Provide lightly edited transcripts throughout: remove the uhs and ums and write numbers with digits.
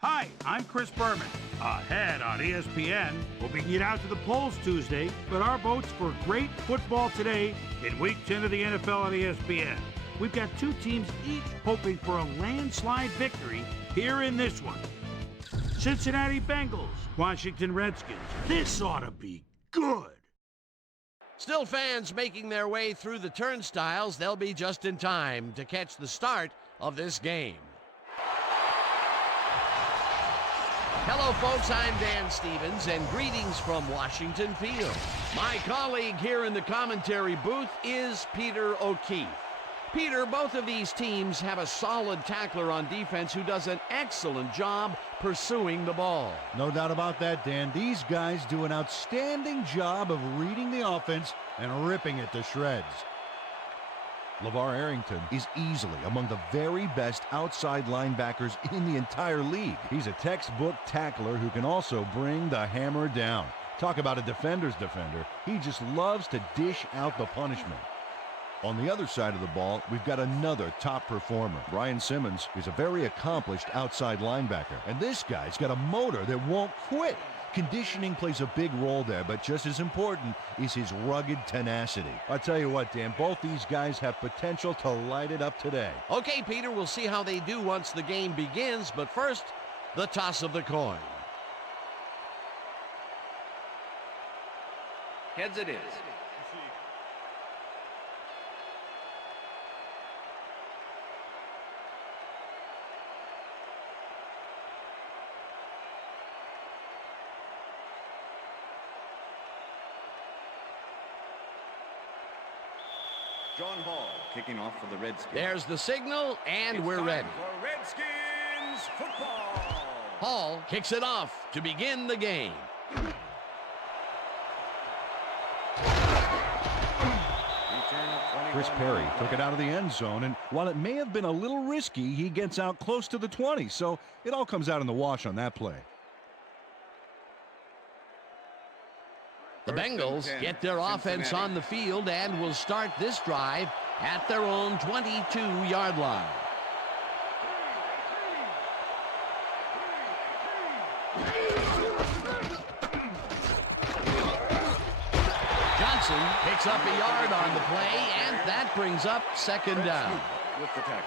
Hi, I'm Chris Berman. Ahead on ESPN, hoping to get out to the polls Tuesday, but our votes for great football today in Week 10 of the NFL on ESPN. We've got two teams each hoping for a landslide victory here in this one. Cincinnati Bengals, Washington Redskins. This ought to be good. Still fans making their way through the turnstiles. They'll be just in time to catch the start of this game. Hello, folks. I'm Dan Stevens, and greetings from Washington Field. My colleague here in the commentary booth is Peter O'Keefe. Peter, both of these teams have a solid tackler on defense who does an excellent job pursuing the ball. No doubt about that, Dan. These guys do an outstanding job of reading the offense and ripping it to shreds. LeVar Arrington is easily among the very best outside linebackers in the entire league. He's a textbook tackler who can also bring the hammer down. Talk about a defender's defender. He just loves to dish out the punishment. On the other side of the ball, we've got another top performer. Brian Simmons is a very accomplished outside linebacker, and this guy's got a motor that won't quit. Conditioning plays a big role there, but just as important is his rugged tenacity. I'll tell you what, Dan, both these guys have potential to light it up today. Okay, Peter, we'll see how they do once the game begins, but first, the toss of the coin. Heads it is. John Hall kicking off for the Redskins. There's the signal, and we're ready. For Redskins football. Hall kicks it off to begin the game. Chris Perry took it out of the end zone, and while it may have been a little risky, he gets out close to the 20, so it all comes out in the wash on that play. The Bengals get their offense on the field and will start this drive at their own 22-yard line. Johnson picks up a yard on the play, and that brings up second down. With the tackle.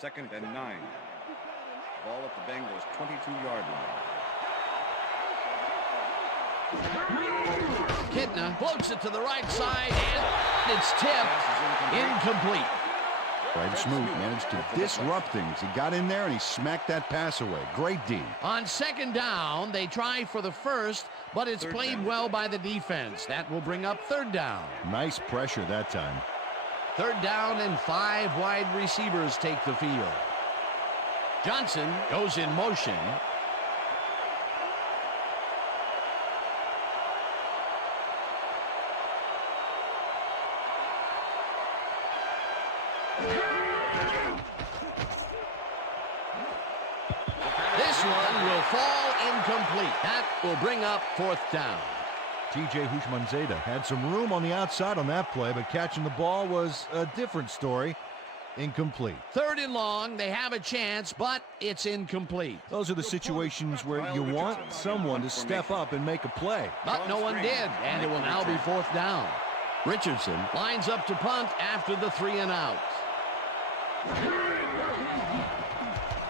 Second and 9. Ball at the Bengals' 22-yard line. Kitna floats it to the right side, and it's tipped incomplete. Fred Smoot managed to disrupt things. He got in there and he smacked that pass away. Great D. On second down, they try for the first, but it's played well by the defense. That will bring up third down. Nice pressure that time. Third down, and 5 wide receivers take the field. Johnson goes in motion. This one will fall incomplete. That will bring up fourth down. T.J. Houshmandzadeh had some room on the outside on that play, but catching the ball was a different story. Incomplete. Third and long, they have a chance, but it's incomplete. Those are the situations where you want someone to step up and make a play. But no one did, and it will now be fourth down. Richardson lines up to punt after the 3 and out.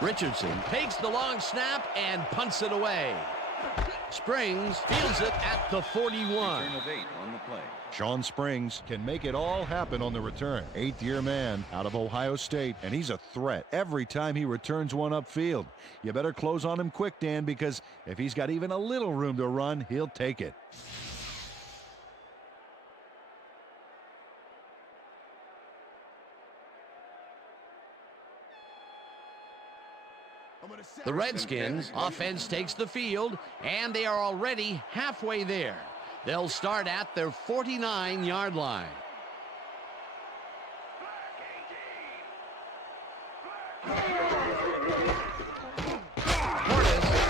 Richardson takes the long snap and punts it away. Springs fields it at the 41. Return of 8 on the play. Sean Springs can make it all happen on the return. 8th-year man out of Ohio State, and he's a threat every time he returns one upfield. You better close on him quick, Dan, because if he's got even a little room to run, he'll take it. The Redskins offense takes the field, and they are already halfway there. They'll start at their 49-yard line. Portis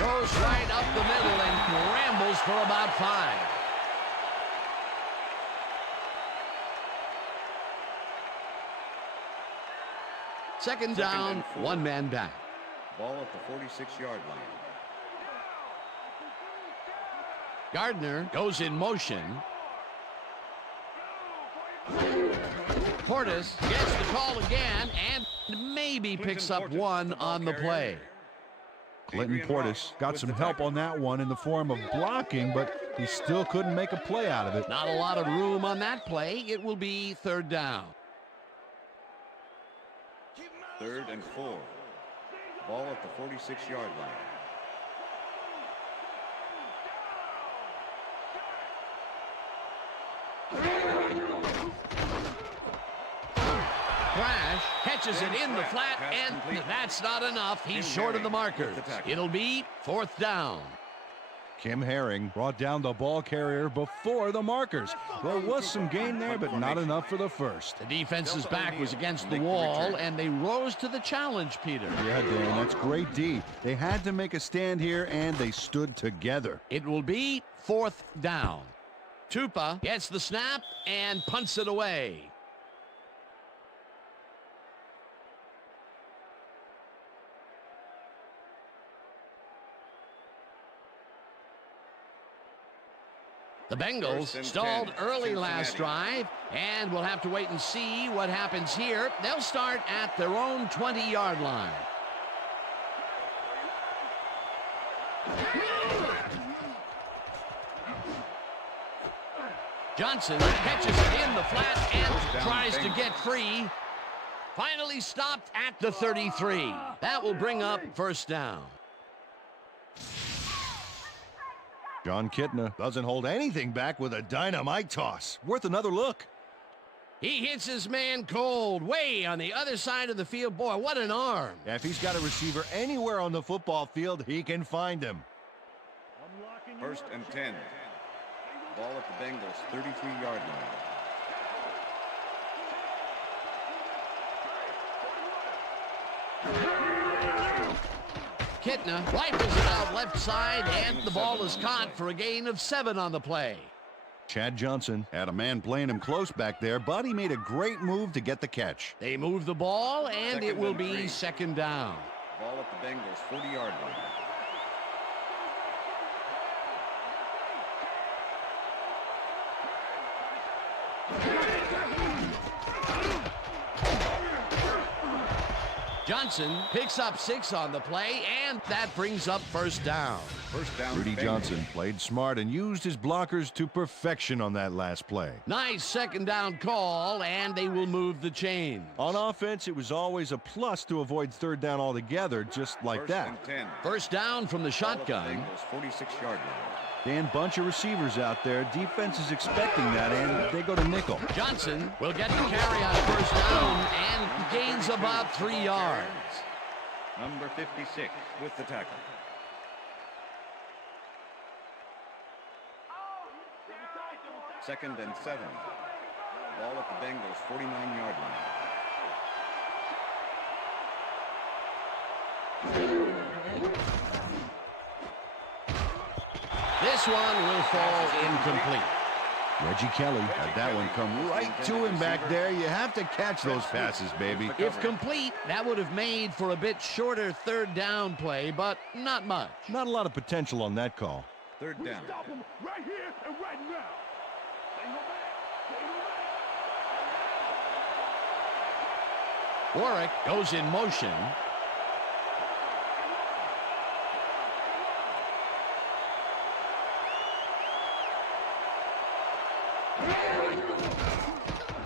goes right up the middle and rambles for about 5. Second down, one man back. Ball at the 46-yard line. Gardner goes in motion. Portis gets the call again and maybe picks up one on the play. Clinton Portis got some help on that one in the form of blocking, but he still couldn't make a play out of it. Not a lot of room on that play. It will be third down. 3rd and 4. Ball at the 46-yard line. Crash catches it in the flat, and that's not enough. He's short of the markers. It'll be 4th down. Kim Herring brought down the ball carrier before the markers. There was some gain there, but not enough for the first. The defense's back was against the wall, and they rose to the challenge, Peter. Yeah, Dan, that's great D. They had to make a stand here, and they stood together. It will be 4th down. Tupa gets the snap and punts it away. The Bengals stalled early last drive, and we'll have to wait and see what happens here. They'll start at their own 20-yard line. Johnson catches it in the flat and tries to get free. Finally stopped at the 33. That will bring up first down. John Kitna doesn't hold anything back with a dynamite toss. Worth another look. He hits his man cold, way on the other side of the field. Boy, what an arm. Yeah, if he's got a receiver anywhere on the football field, he can find him. 1st and 10. Ball at the Bengals' 33-yard line. Kitna rifles it out left side, and the ball is caught for a gain of 7 on the play. Chad Johnson had a man playing him close back there, but he made a great move to get the catch. They move the ball, and it will be 2nd down. Ball at the Bengals' 40-yard line. Johnson picks up 6 on the play, and that brings up first down. First down. Rudy Johnson played smart and used his blockers to perfection on that last play. Nice 2nd down call, and they will move the chain. On offense, it was always a plus to avoid 3rd down altogether, just like that. First down from the shotgun. 46-yard line. Dan, bunch of receivers out there. Defense is expecting that, and they go to nickel. Johnson will get the carry on first down and gains about 3 yards. Number 56 with the tackle. Second and 7. Ball at the Bengals' 49-yard line. This one will fall incomplete. Reggie Kelly had that one come right to him back there. You have to catch those passes, baby. If complete, that would have made for a bit shorter 3rd down play, but not much. Not a lot of potential on that call. 3rd down. Right here and right now. Warwick goes in motion.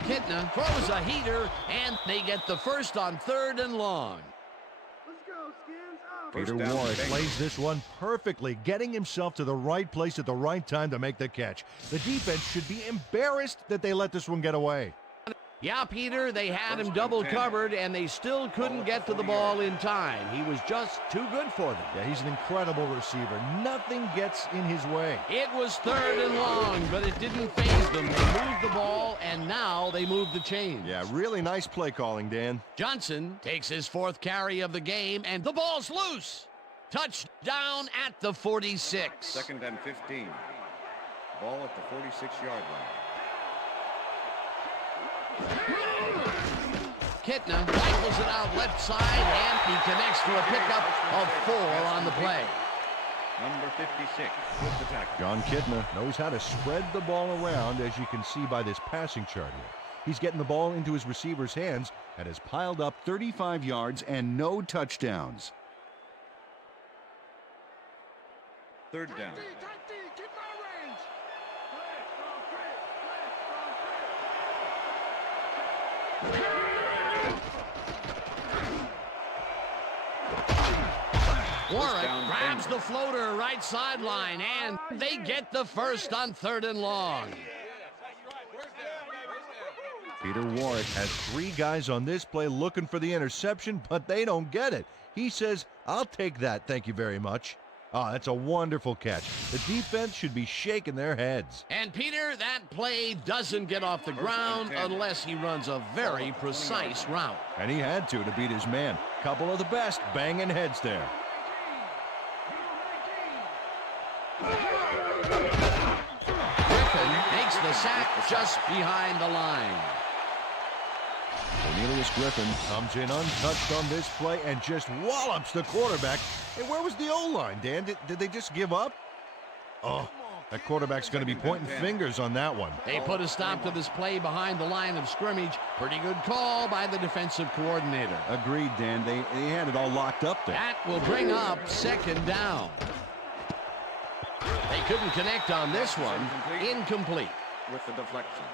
Kitna throws a heater, and they get the first on 3rd and long. Let's go, Skins. Peter Warwick plays this one perfectly, getting himself to the right place at the right time to make the catch. The defense should be embarrassed that they let this one get away. Yeah, Peter, they had him double covered, and they still couldn't get to the ball in time. He was just too good for them. Yeah, he's an incredible receiver. Nothing gets in his way. It was 3rd and long, but it didn't faze them. They moved the ball, and now they moved the chains. Yeah, really nice play calling, Dan. Johnson takes his 4th carry of the game, and the ball's loose. Touchdown at the 46. 2nd and 15. Ball at the 46-yard line. Kitna rifles it out left side, and he connects for a pickup of 4 on the play. Number 56 with the tackle. John Kitna knows how to spread the ball around, as you can see by this passing chart here. He's getting the ball into his receiver's hands and has piled up 35 yards and no touchdowns. 3rd down. Warwick grabs the floater right sideline, and they get the first on 3rd and long. Peter Warwick has 3 guys on this play looking for the interception, but they don't get it. He says, "I'll take that, thank you very much." Oh, that's a wonderful catch. The defense should be shaking their heads. And Peter, that play doesn't get off the ground unless he runs a very precise route. And he had to beat his man. Couple of the best banging heads there. Griffin makes the sack just behind the line. Cornelius Griffin comes in untouched on this play and just wallops the quarterback. Hey, where was the O-line, Dan? Did they just give up? Oh, that quarterback's going to be pointing fingers on that one. They put a stop to this play behind the line of scrimmage. Pretty good call by the defensive coordinator. Agreed, Dan. They had it all locked up there. That will bring up 2nd down. They couldn't connect on this one. Incomplete. With the deflection.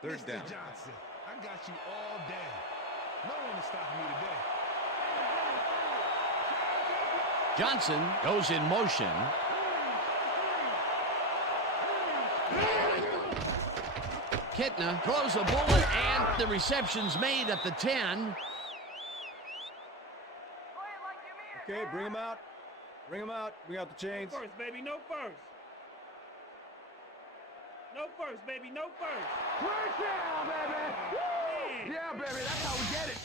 Third down. Johnson, I got you all day. No one is stopping me today. Johnson goes in motion. Kitna throws a bullet, and the reception's made at the 10. Okay, bring him out. Bring him out. Bring out the chains. First, baby, no first. No first, baby, no first. First down, baby. Yeah, baby, that's how we get it.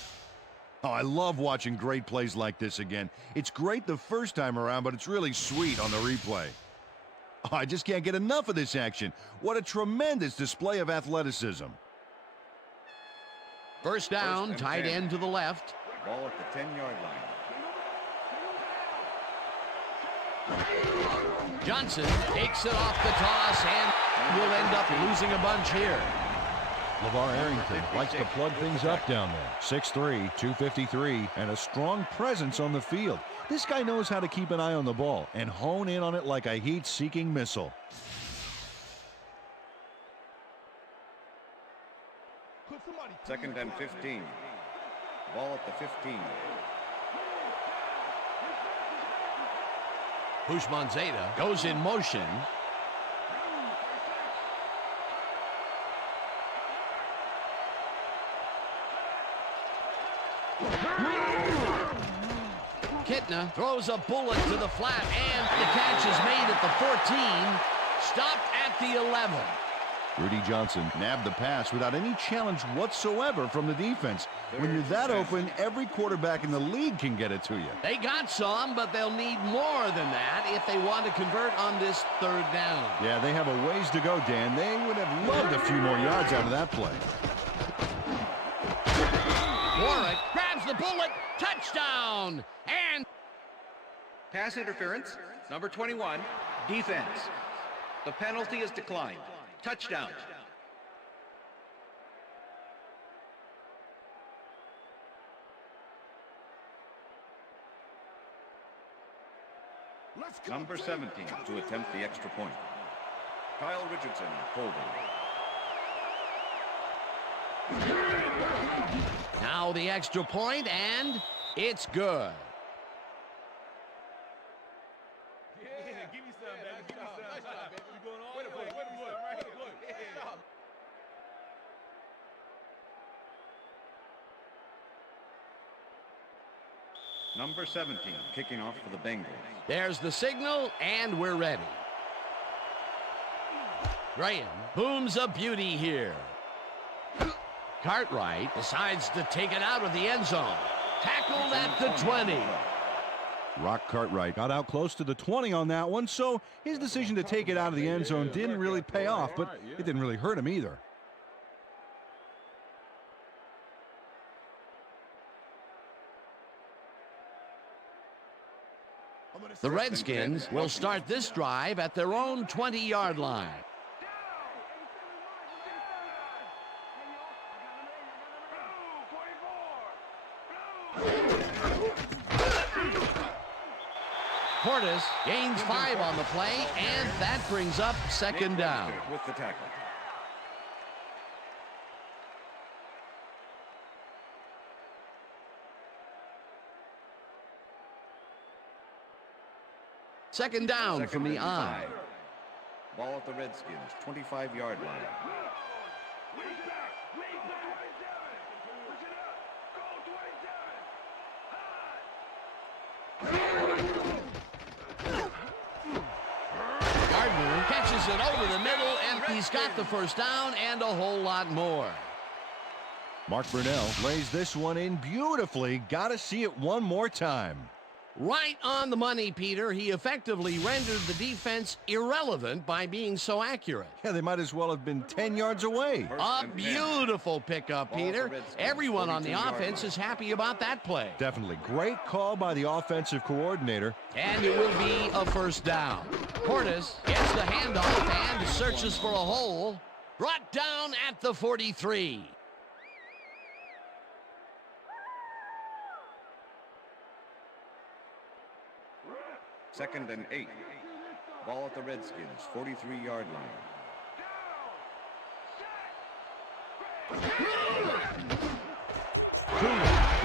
Oh, I love watching great plays like this again. It's great the first time around, but it's really sweet on the replay. Oh, I just can't get enough of this action. What a tremendous display of athleticism. First down, tight end to the left. Ball at the 10-yard line. Johnson takes it off the toss and will end up losing a bunch here. LeVar Arrington likes to plug things up down there. 6'3", 253, and a strong presence on the field. This guy knows how to keep an eye on the ball and hone in on it like a heat-seeking missile. Second and 15. Ball at the 15. Houshmandzadeh goes in motion. Kitna throws a bullet to the flat, and the catch is made at the 14, stopped at the 11. Rudy Johnson nabbed the pass without any challenge whatsoever from the defense. When you're that open, every quarterback in the league can get it to you. They got some, but they'll need more than that if they want to convert on this 3rd down. Yeah, they have a ways to go, Dan. They would have loved a few more yards out of that play. Warwick grabs the bullet, touchdown, and pass interference, number 21, defense. The penalty is declined. Touchdown. Number 17 to attempt the extra point. Kyle Richardson holding. Now the extra point, and it's good. Number 17, kicking off for the Bengals. There's the signal, and we're ready. Graham booms a beauty here. Cartwright decides to take it out of the end zone. Tackled at the 20. Rock Cartwright got out close to the 20 on that one, so his decision to take it out of the end zone didn't really pay off, but it didn't really hurt him either. The Redskins will start this drive at their own 20-yard line. Portis gains 5 on the play, and that brings up second down. With the tackle. Second down from the I. Ball at the Redskins, 25-yard line. Gardner catches it over the middle, and he's got the first down and a whole lot more. Mark Brunell lays this one in beautifully. Got to see it one more time. Right on the money, Peter. He effectively rendered the defense irrelevant by being so accurate. Yeah, they might as well have been 10 yards away. A beautiful pickup, Peter. Everyone on the offense is happy about that play. Definitely. Great call by the offensive coordinator. And it will be a first down. Portis gets the handoff and searches for a hole. Brought down at the 43. Second and 8. Ball at the Redskins, 43-yard line.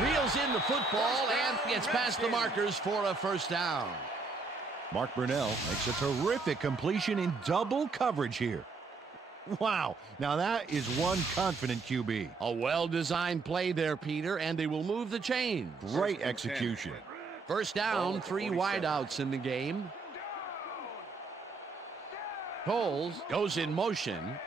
Reels in the football and gets past the markers for a first down. Mark Brunell makes a terrific completion in double coverage here. Wow, now that is one confident QB. A well-designed play there, Peter, and they will move the chains. Great execution. First down, 3 wideouts in the game. Coles goes in motion.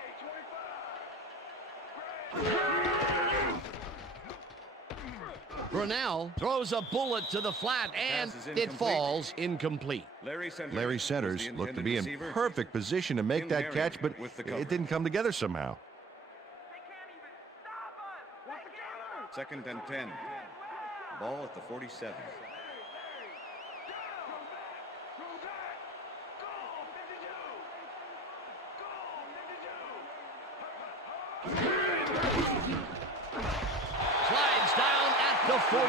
Brunell throws a bullet to the flat, and it falls incomplete. Larry Centers looked to be in perfect position to make that catch, but it didn't come together somehow. Second and 10. Ball at the 47. Slides down at the 41.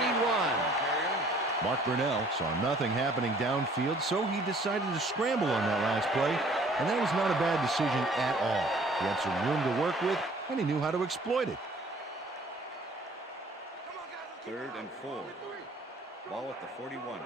Mark Brunell saw nothing happening downfield, so he decided to scramble on that last play, and that was not a bad decision at all. He had some room to work with, and he knew how to exploit it. Third and 4. Ball at the 41.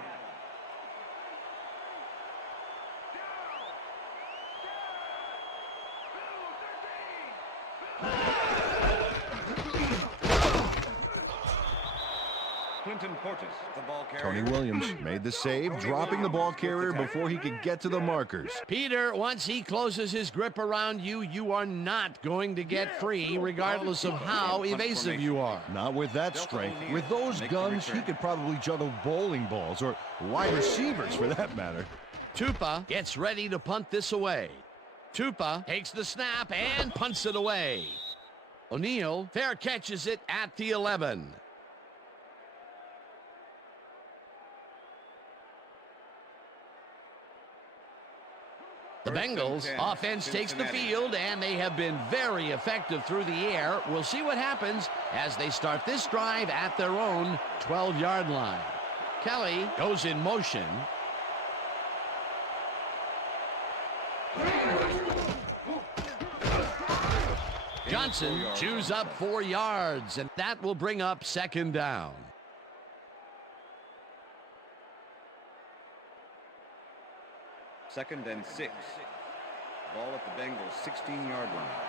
Tony Williams made the save, dropping the ball carrier before he could get to the markers. Peter, once he closes his grip around you, you are not going to get free, regardless of how evasive you are. Not with that strength. With those guns, he could probably juggle bowling balls, or wide receivers for that matter. Tupa gets ready to punt this away. Tupa takes the snap and punts it away. O'Neal fair catches it at the 11. The Bengals offense takes the field, and they have been very effective through the air. We'll see what happens as they start this drive at their own 12-yard line. Kelly goes in motion. Johnson chews up 4 yards, and that will bring up second down. Second and 6. Ball at the Bengals 16-yard line.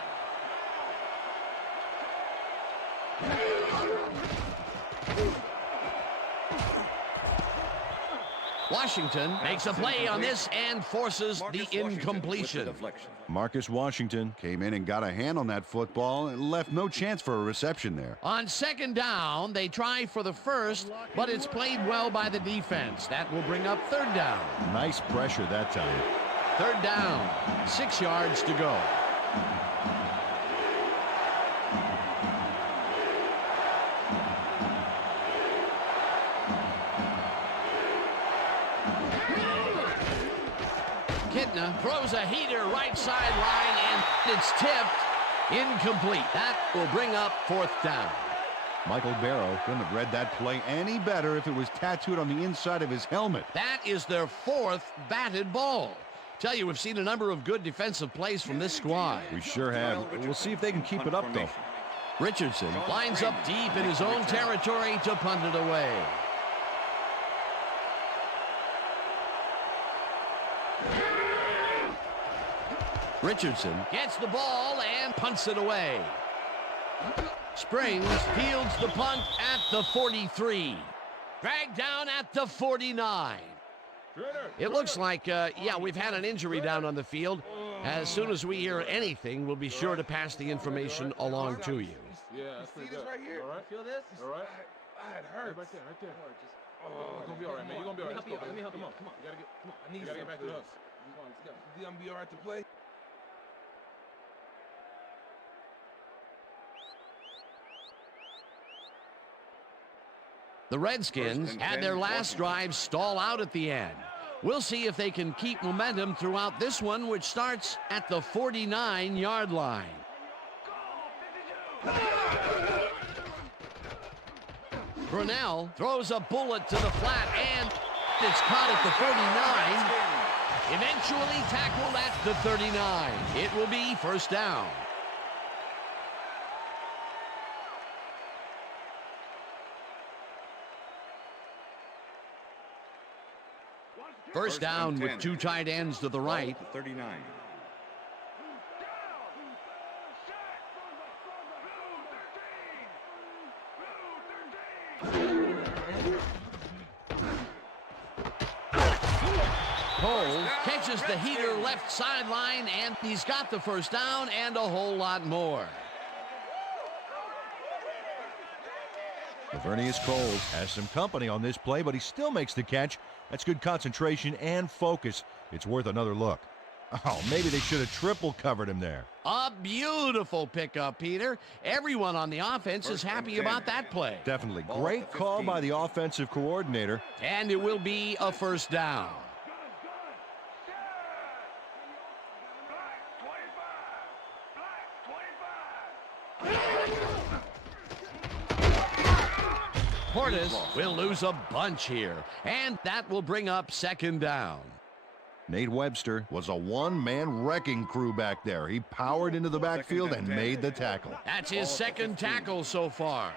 Washington makes a play on this and forces the incompletion. Marcus Washington came in and got a hand on that football and left no chance for a reception there. On second down, they try for the first, but it's played well by the defense. That will bring up third down. Nice pressure that time. Third down, 6 yards to go. Kitna throws a heater right sideline, and it's tipped. Incomplete. That will bring up fourth down. Michael Barrow couldn't have read that play any better if it was tattooed on the inside of his helmet. That is their fourth batted ball. Tell you, we've seen a number of good defensive plays from this squad. We sure have. We'll see if they can keep it up, though. Richardson lines up deep in his own territory to punt it away. Richardson gets the ball and punts it away. Springs fields the punt at the 43. Dragged down at the 49. It looks like, yeah, we've had an injury down on the field. As soon as we hear anything, we'll be sure to pass the information along to you. Yeah, that's pretty good. Right here. All right. Feel this? All right. It hurts. Right there, right there. Oh, you're gonna be all right, man. You're gonna be all right. Let's go, man. Let me help you. Come on. You gotta get. Come on. I need you. Gotta get back to us. Come on, let's go. You gonna be all right to play? The Redskins had their last drive stall out at the end. We'll see if they can keep momentum throughout this one, which starts at the 49-yard line. Brunell throws a bullet to the flat, and it's caught at the 49. Eventually tackled at the 39. It will be first down. First down with 2 tight ends to the right. 39. Cole catches the heater left sideline, and he's got the first down and a whole lot more. Lavernius Coles has some company on this play, but he still makes the catch. That's good concentration and focus. It's worth another look. Oh, maybe they should have triple covered him there. A beautiful pickup, Peter. Everyone on the offense is happy about that play. Definitely. Great call by the offensive coordinator. And it will be a first down. Portis will lose a bunch here, and that will bring up second down. Nate Webster was a one-man wrecking crew back there. He powered into the backfield and made the tackle. That's his second tackle so far.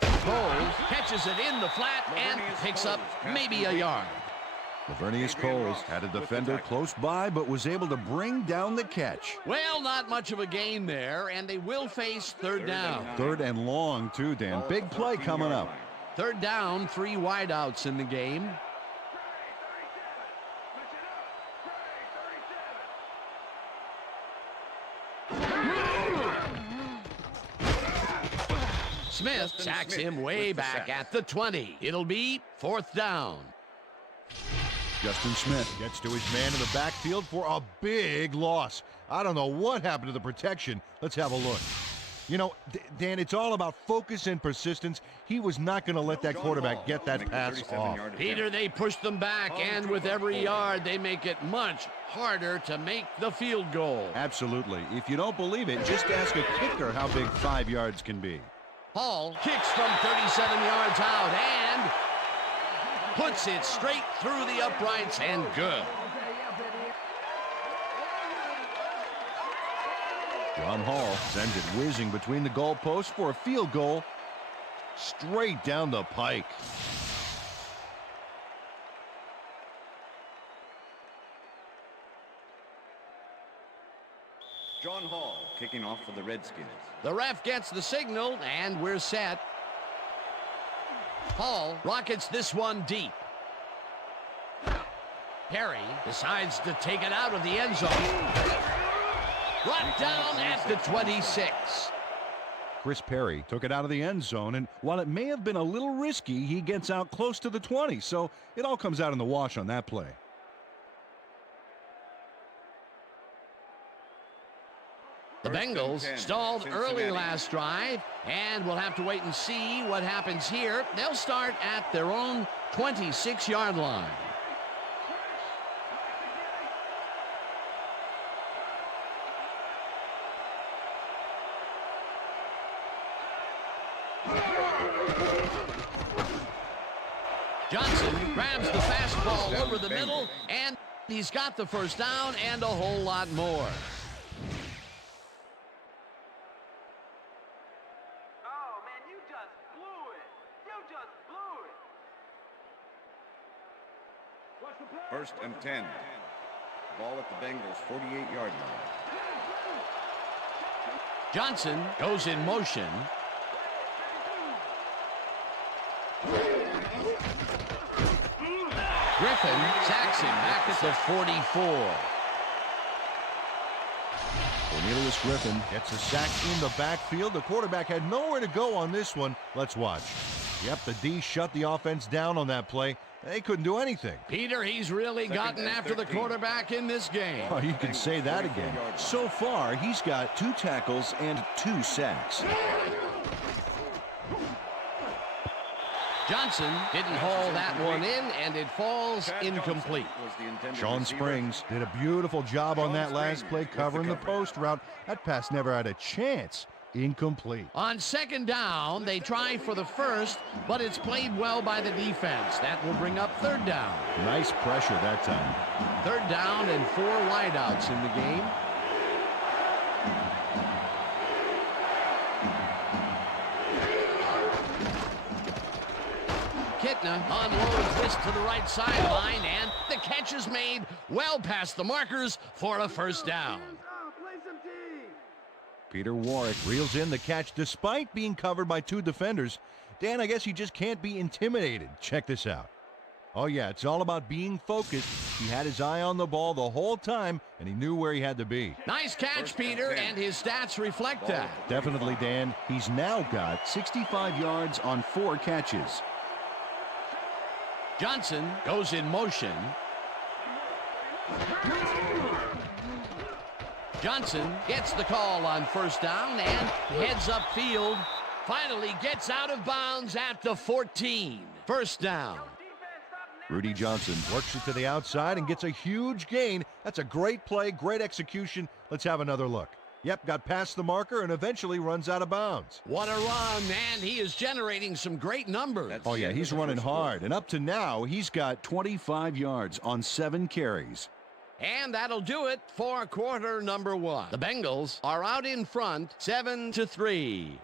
Coles catches it in the flat and picks up maybe a yard. Lavernius Coles had a defender close by, but was able to bring down the catch. Well, not much of a gain there, and they will face third down. Third and long, too, Dan. Big play coming up. Third down, 3 wideouts in the game. Smith sacks him way back at the 20. It'll be fourth down. Justin Smith gets to his man in the backfield for a big loss. I don't know what happened to the protection. Let's have a look. You know, Dan, it's all about focus and persistence. He was not going to let that quarterback get that pass off. Peter, they push them back, and with every yard, they make it much harder to make the field goal. Absolutely. If you don't believe it, just ask a kicker how big 5 yards can be. Hall kicks from 37 yards out and puts it straight through the uprights, and good. Ron Hall sends it whizzing between the goalposts for a field goal straight down the pike. John Hall kicking off for the Redskins. The ref gets the signal, and we're set. Hall rockets this one deep. Perry decides to take it out of the end zone. Brought down at the 26. Chris Perry took it out of the end zone, and while it may have been a little risky, he gets out close to the 20, so it all comes out in the wash on that play. The Bengals stalled early last drive, and we'll have to wait and see what happens here. They'll start at their own 26-yard line. Johnson grabs the fastball over the middle, and he's got the first down and a whole lot more. Oh, man, you just blew it. You just blew it. First and 10. Ball at the Bengals' 48-yard line. Johnson goes in motion. Griffin sacks him back at the 44. Cornelius Griffin gets a sack in the backfield. The quarterback had nowhere to go on this one. Let's watch. Yep, the D shut the offense down on that play. They couldn't do anything. Peter, he's really gotten after the quarterback in this game. Oh, you can say that again. So far, he's got 2 tackles and 2 sacks. Johnson didn't haul that one in, and it falls incomplete. Sean Springs did a beautiful job on that last play covering the post route. That pass never had a chance. Incomplete. On second down, they try for the first, but it's played well by the defense. That will bring up third down. Nice pressure that time. Third down and 4 wideouts in the game. Kitna unloads this to the right sideline, and the catch is made well past the markers for a first down. Peter Warwick reels in the catch despite being covered by 2 defenders. Dan, I guess he just can't be intimidated. Check this out. Oh, yeah, it's all about being focused. He had his eye on the ball the whole time, and he knew where he had to be. Nice catch, Peter, and his stats reflect that. Definitely, Dan. He's now got 65 yards on 4 catches. Johnson goes in motion. Johnson gets the call on first down and heads upfield. Finally gets out of bounds at the 14. First down. Rudy Johnson works it to the outside and gets a huge gain. That's a great play, great execution. Let's have another look. Yep, got past the marker and eventually runs out of bounds. What a run, and he is generating some great numbers. Oh, yeah, he's running hard. And up to now, he's got 25 yards on 7 carries. And that'll do it for quarter number 1. The Bengals are out in front, 7-3.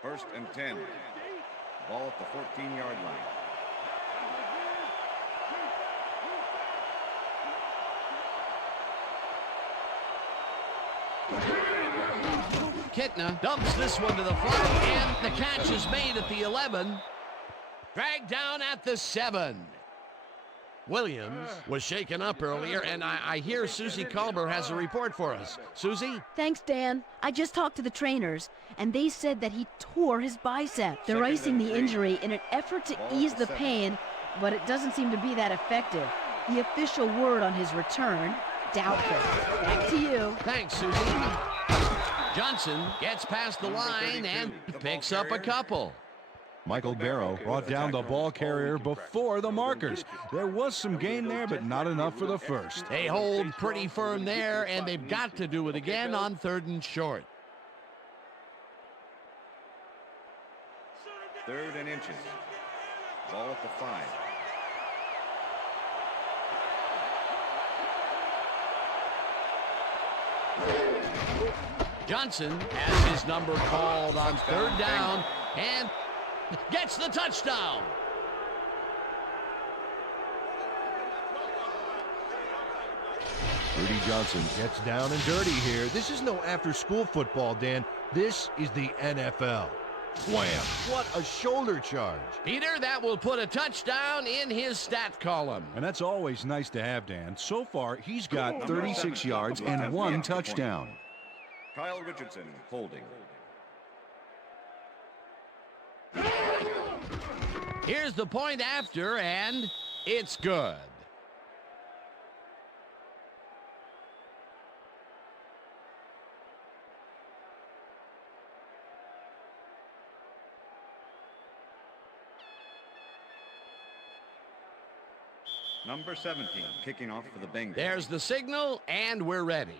First and 10. Ball at the 14-yard line. Kitna dumps this one to the flat, and the catch is made at the 11. Dragged down at the 7. Williams was shaken up earlier, and I hear Susie Culber has a report for us. Susie? Thanks, Dan. I just talked to the trainers, and they said that he tore his bicep. They're icing the injury in an effort to ease the pain, but it doesn't seem to be that effective. The official word on his return, doubtful. Back to you. Thanks, Susie. Johnson gets past the line and picks up a couple. Michael Barrow brought down the ball carrier before the markers. There was some gain there, but not enough for the first. They hold pretty firm there, and they've got to do it again on 3rd and short. 3rd and inches. Ball at the 5. Johnson has his number called on 3rd down and gets the touchdown. Rudy Johnson gets down and dirty here. This is no after-school football, Dan. This is the NFL. Wham! What a shoulder charge. Peter, that will put a touchdown in his stat column. And that's always nice to have, Dan. So far, he's got 36 yards and 1 touchdown. Kyle Richardson holding. Here's the point after, and it's good. Number 17, kicking off for the Bengals. There's the signal, and we're ready.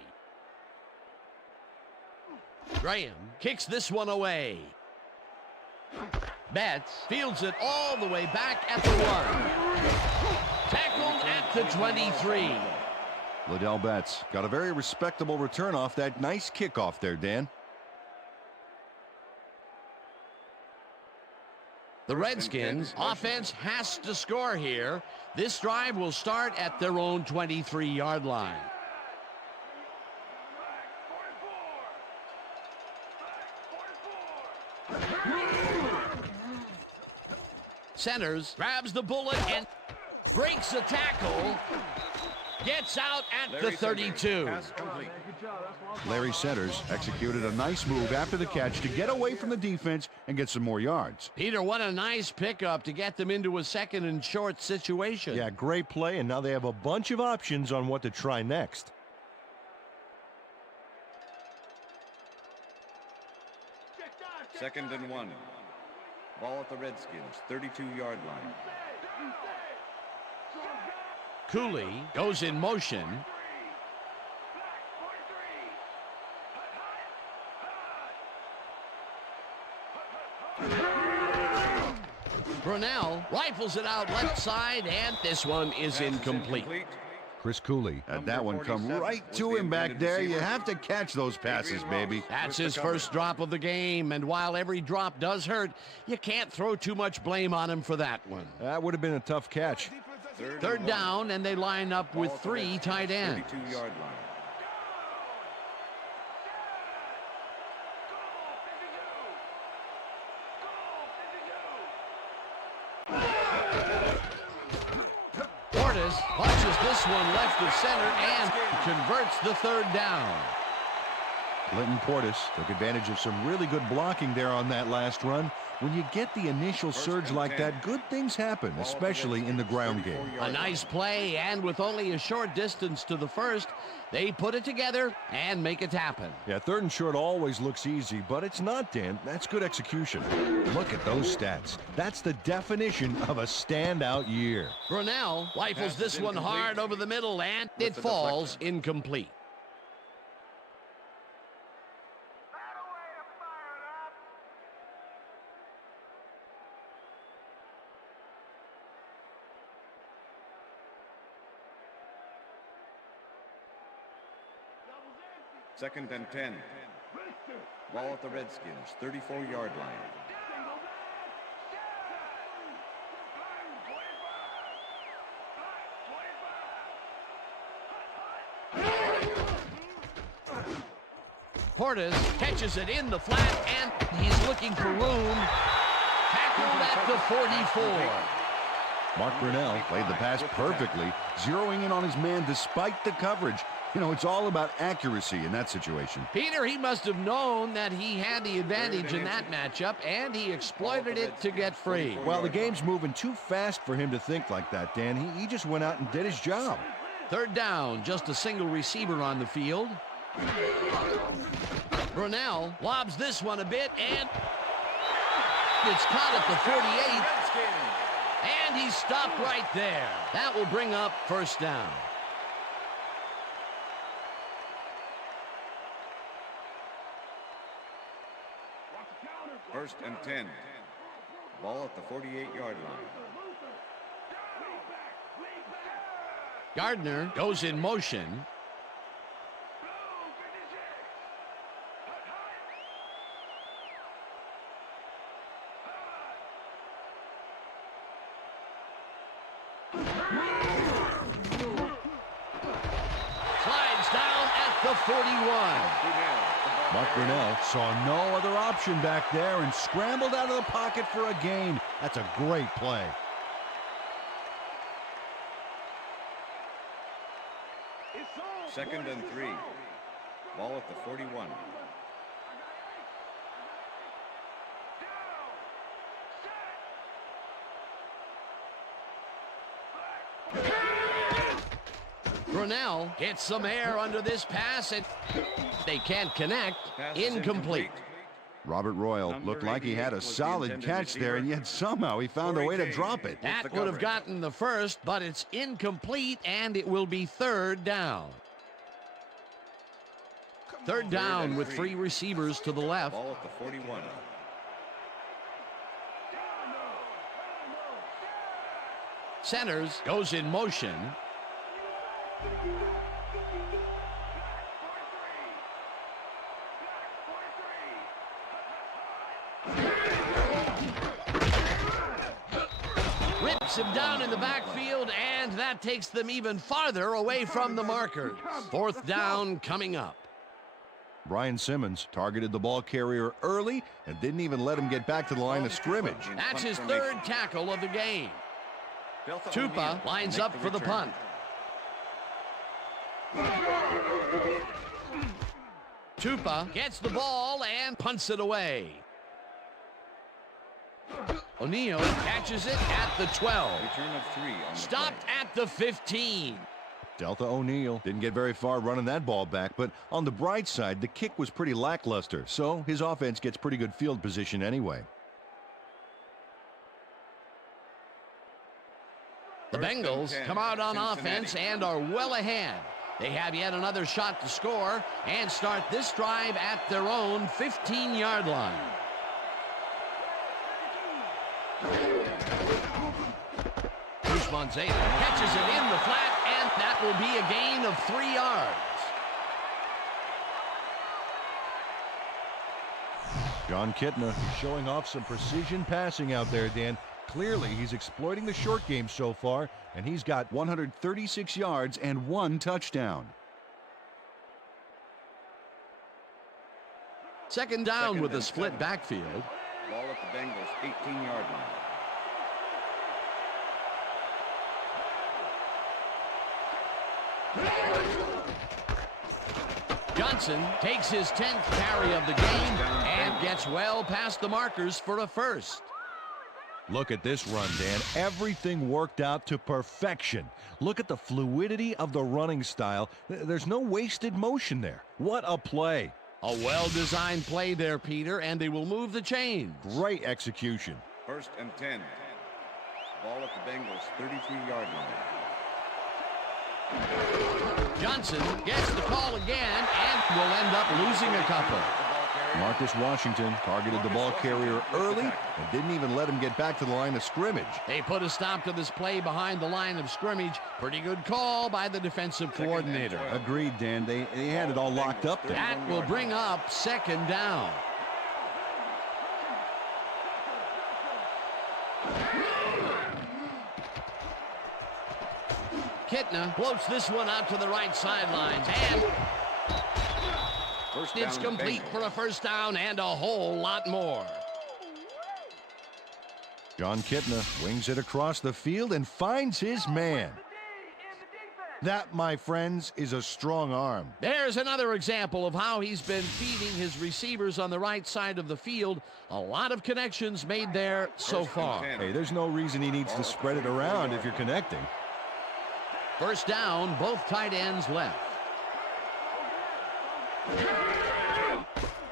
Graham kicks this one away. Betts fields it all the way back at the 1. Tackled at the 23. Liddell Betts got a very respectable return off that nice kickoff there, Dan. The Redskins offense has to score here. This drive will start at their own 23-yard line. Centers, grabs the bullet and breaks a tackle. Gets out at the 32. Larry Centers executed a nice move after the catch to get away from the defense and get some more yards. Peter, what a nice pickup to get them into a second and short situation. Yeah, great play, and now they have a bunch of options on what to try next. Second and 1. Ball at the Redskins, 32-yard line. Cooley goes in motion. Brunell rifles it out left side, and this one is incomplete. Chris Cooley had that one come right to him back there. You have to catch those passes, baby. That's his first drop of the game, and while every drop does hurt, you can't throw too much blame on him for that one. That would have been a tough catch. Third down, and they line up with 3 tight ends. 32-yard line. Watches this one left of center and converts the third down. Clinton Portis took advantage of some really good blocking there on that last run. When you get the initial surge like that, good things happen, especially in the ground game. A nice play, and with only a short distance to the first, they put it together and make it happen. Yeah, third and short always looks easy, but it's not, Dan. That's good execution. Look at those stats. That's the definition of a standout year. Brunell rifles this one hard over the middle, and it falls incomplete. Second and 10. Ball at the Redskins, 34-yard line. Portis catches it in the flat, and he's looking for room. Tackled at the 44. Mark Brunell played the pass perfectly, zeroing in on his man despite the coverage. You know, it's all about accuracy in that situation. Peter, he must have known that he had the advantage in that matchup, and he exploited it to get free. Well, the game's moving too fast for him to think like that, Dan. He just went out and did his job. Third down, just a single receiver on the field. Brunell lobs this one a bit, and it's caught at the 48, and he's stopped right there. That will bring up first down. First and 10. Ball at the 48-yard line. Gardner goes in motion. Slide the 41. Mark Brunell saw no other option back there and scrambled out of the pocket for a gain. That's a great play. Second and 3. Ball at the 41. Brunell gets some air under this pass, and they can't connect. Incomplete. Robert Royal looked like he had a solid catch there, and yet somehow he found a way to drop it. That would have gotten the first, but it's incomplete, and it will be third down. Third down with 3 receivers to the left. Ball at the 41. Centers goes in motion. Rips him down in the backfield, and that takes them even farther away from the markers. Fourth down coming up. Brian Simmons targeted the ball carrier early and didn't even let him get back to the line of scrimmage. That's his third tackle of the game. Tupa lines up for the punt. Tupa gets the ball and punts it away. O'Neal catches it at the 12. Return of 3 on the Stopped play. at the 15. Delta O'Neal didn't get very far running that ball back, but on the bright side, the kick was pretty lackluster, so his offense gets pretty good field position anyway. The Bengals come out on offense and are well ahead. They have yet another shot to score and start this drive at their own 15-yard line. Bruce Monzeta catches it in the flat, and that will be a gain of 3 yards. John Kitna showing off some precision passing out there, Dan. Clearly, he's exploiting the short game so far, and he's got 136 yards and 1 touchdown. Second down with a split backfield. Ball at the Bengals 18-yard line. Johnson takes his 10th carry of the game and gets well past the markers for a first. Look at this run, Dan. Everything worked out to perfection. Look at the fluidity of the running style. There's no wasted motion there. What a play. A well-designed play there, Peter, and they will move the chains. Great execution. First and 10. Ball at the Bengals 33-yard line. Johnson gets the call again and will end up losing a couple. Marcus Washington targeted the ball carrier early and didn't even let him get back to the line of scrimmage. They put a stop to this play behind the line of scrimmage. Pretty good call by the defensive coordinator. Agreed, Dan. They had it all locked up there. That will bring up second down. Kitna floats this one out to the right sidelines, and it's complete for a first down and a whole lot more. John Kitna wings it across the field and finds his man. That, my friends, is a strong arm. There's another example of how he's been feeding his receivers on the right side of the field. A lot of connections made there so far. Hey, there's no reason he needs to spread it around if you're connecting. First down, both tight ends left.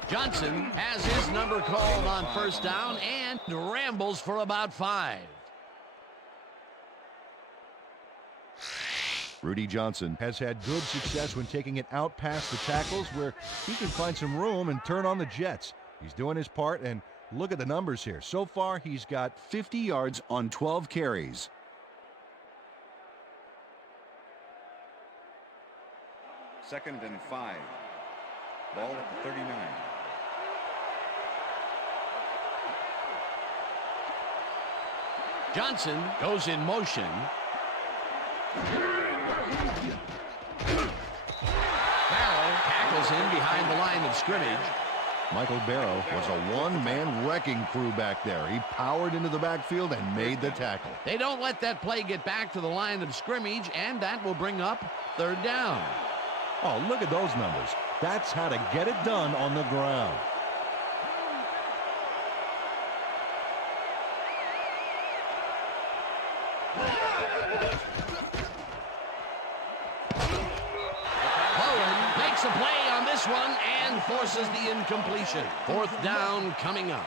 Johnson has his number called on first down and rambles for about 5. Rudy Johnson has had good success when taking it out past the tackles where he can find some room and turn on the Jets. He's doing his part, and look at the numbers here. So far, he's got 50 yards on 12 carries. Second and 5. Ball at the 39. Johnson goes in motion. Farrell goes in behind the line of scrimmage. Michael Barrow was a one-man wrecking crew back there. He powered into the backfield and made the tackle. They don't let that play get back to the line of scrimmage, and that will bring up third down. Oh, look at those numbers. That's how to get it done on the ground. Bowen makes a play on this one and forces the incompletion. Fourth down coming up.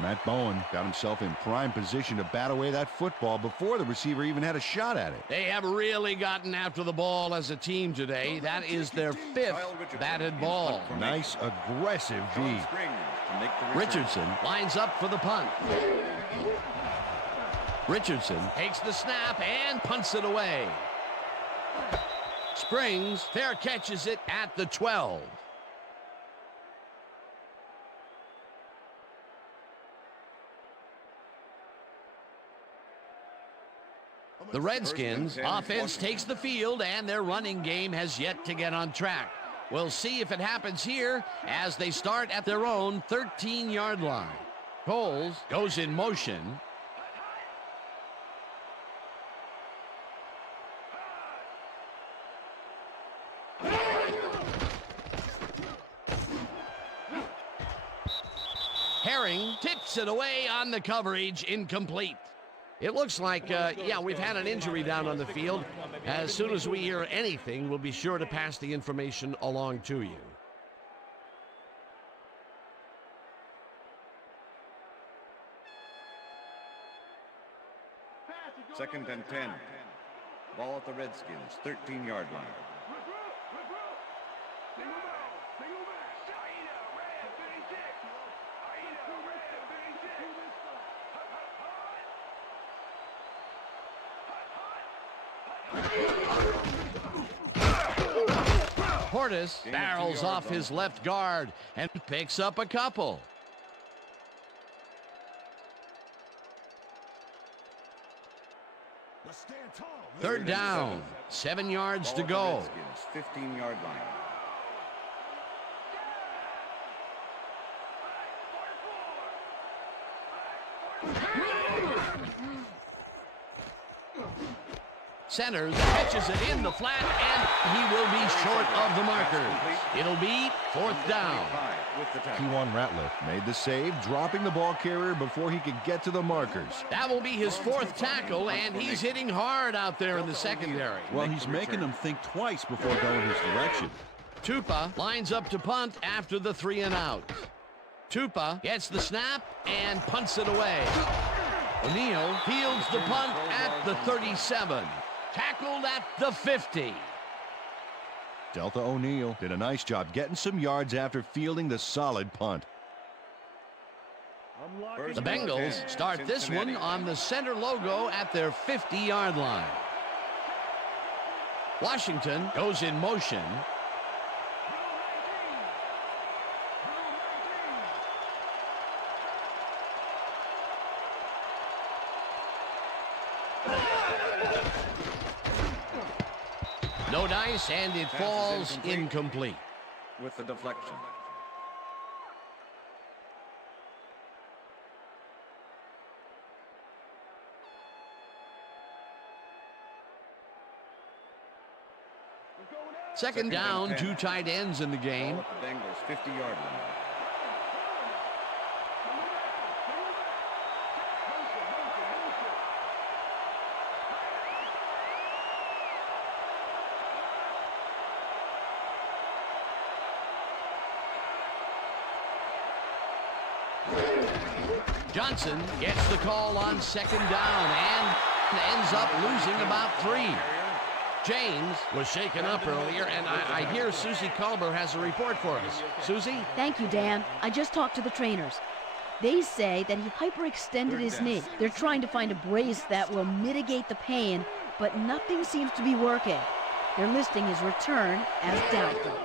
Matt Bowen got himself in prime position to bat away that football before the receiver even had a shot at it. They have really gotten after the ball as a team today. That is their fifth batted ball. Nice aggressive V. Richardson lines up for the punt. Richardson takes the snap and punts it away. Springs fair catches it at the 12. The Redskins offense takes the field, and their running game has yet to get on track. We'll see if it happens here as they start at their own 13-yard line. Coles goes in motion. Herring tips it away on the coverage, incomplete. It looks like, yeah, we've had an injury down on the field. As soon as we hear anything, we'll be sure to pass the information along to you. Second and 10. Ball at the Redskins, 13-yard line. Portis barrels off his left guard and picks up a couple. Third down, 7 yards to go. 15-yard line. Centers, catches it in the flat, and he will be short of the markers. It'll be fourth down. T1 Ratliff made the save, dropping the ball carrier before he could get to the markers. That will be his fourth tackle, and he's hitting hard out there in the secondary. Well, he's making them think twice before going his direction. Tupa lines up to punt after the 3 and out. Tupa gets the snap and punts it away. O'Neal fields the punt at the 37. Tackled at the 50. Delta O'Neal did a nice job getting some yards after fielding the solid punt. The Bengals start this one on the center logo at their 50-yard line. Washington goes in motion. No dice, and it falls incomplete. With the deflection. Second down, 2 tight ends in the game. Ball at the Bengals 50-yard line. Johnson gets the call on second down and ends up losing about 3. James was shaken up earlier, and I hear Susie Culber has a report for us. Susie? Thank you, Dan. I just talked to the trainers. They say that he hyperextended his knee. They're trying to find a brace that will mitigate the pain, but nothing seems to be working. They're listing his return as doubtful.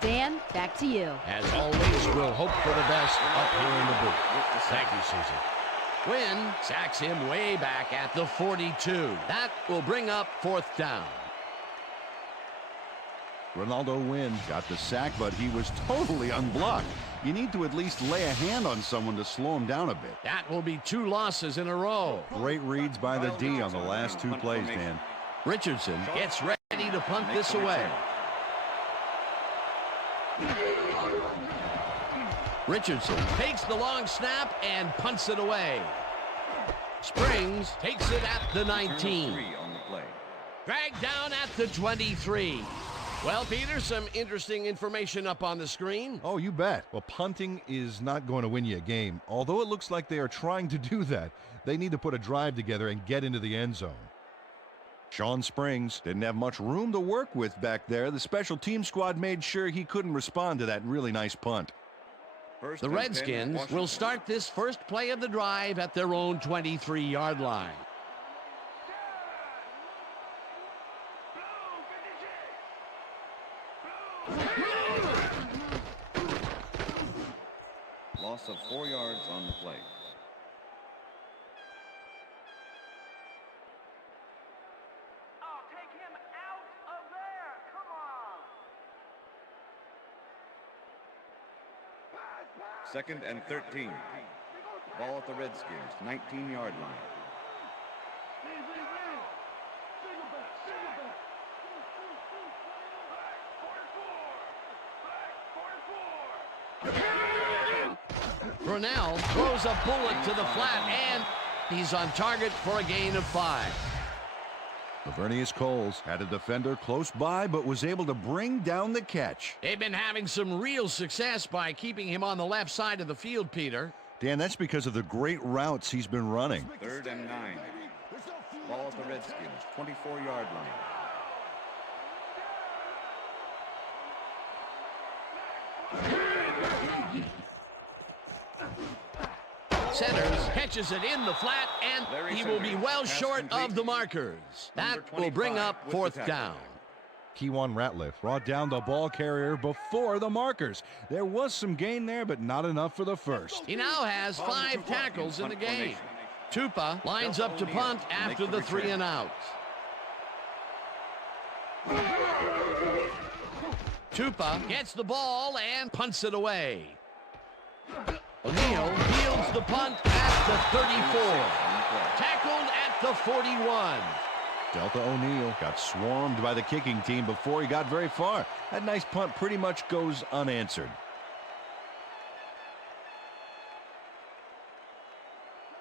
Dan, back to you. As always, we'll hope for the best up here in the booth. Thank you, Susie. Quinn sacks him way back at the 42. That will bring up fourth down. Ronaldo Wynn got the sack, but he was totally unblocked. You need to at least lay a hand on someone to slow him down a bit. That will be 2 losses in a row. Great reads by the D on the last 2 plays, Dan. Richardson gets ready to punt this away. Richardson takes the long snap and punts it away. Springs takes it at the 19. Dragged down at the 23. Well, Peter, some interesting information up on the screen. Oh, you bet. Well, punting is not going to win you a game. Although it looks like they are trying to do that, they need to put a drive together and get into the end zone. Sean Springs didn't have much room to work with back there. The special team squad made sure he couldn't respond to that really nice punt. The Redskins will start this first play of the drive at their own 23-yard line. Loss of 4 yards on the play. Oh, take him out of there. Come on. Second and 13. Ball at the Redskins, 19-yard line. Brunell throws a bullet to the flat, and he's on target for a gain of 5. Lavernius Coles had a defender close by, but was able to bring down the catch. They've been having some real success by keeping him on the left side of the field, Peter. Dan, that's because of the great routes he's been running. 3rd and 9. Ball at the Redskins, 24-yard line. Centers catches it in the flat, and he will be well short of the markers. That will bring up 4th down. Keywan Ratliff brought down the ball carrier before the markers. There was some gain there, but not enough for the first. He now has 5 tackles in the game. Tupa lines up to punt after the 3 and out. Tupa gets the ball and punts it away. O'Neal fields the punt at the 34. Tackled at the 41. Delta O'Neal got swarmed by the kicking team before he got very far. That nice punt pretty much goes unanswered.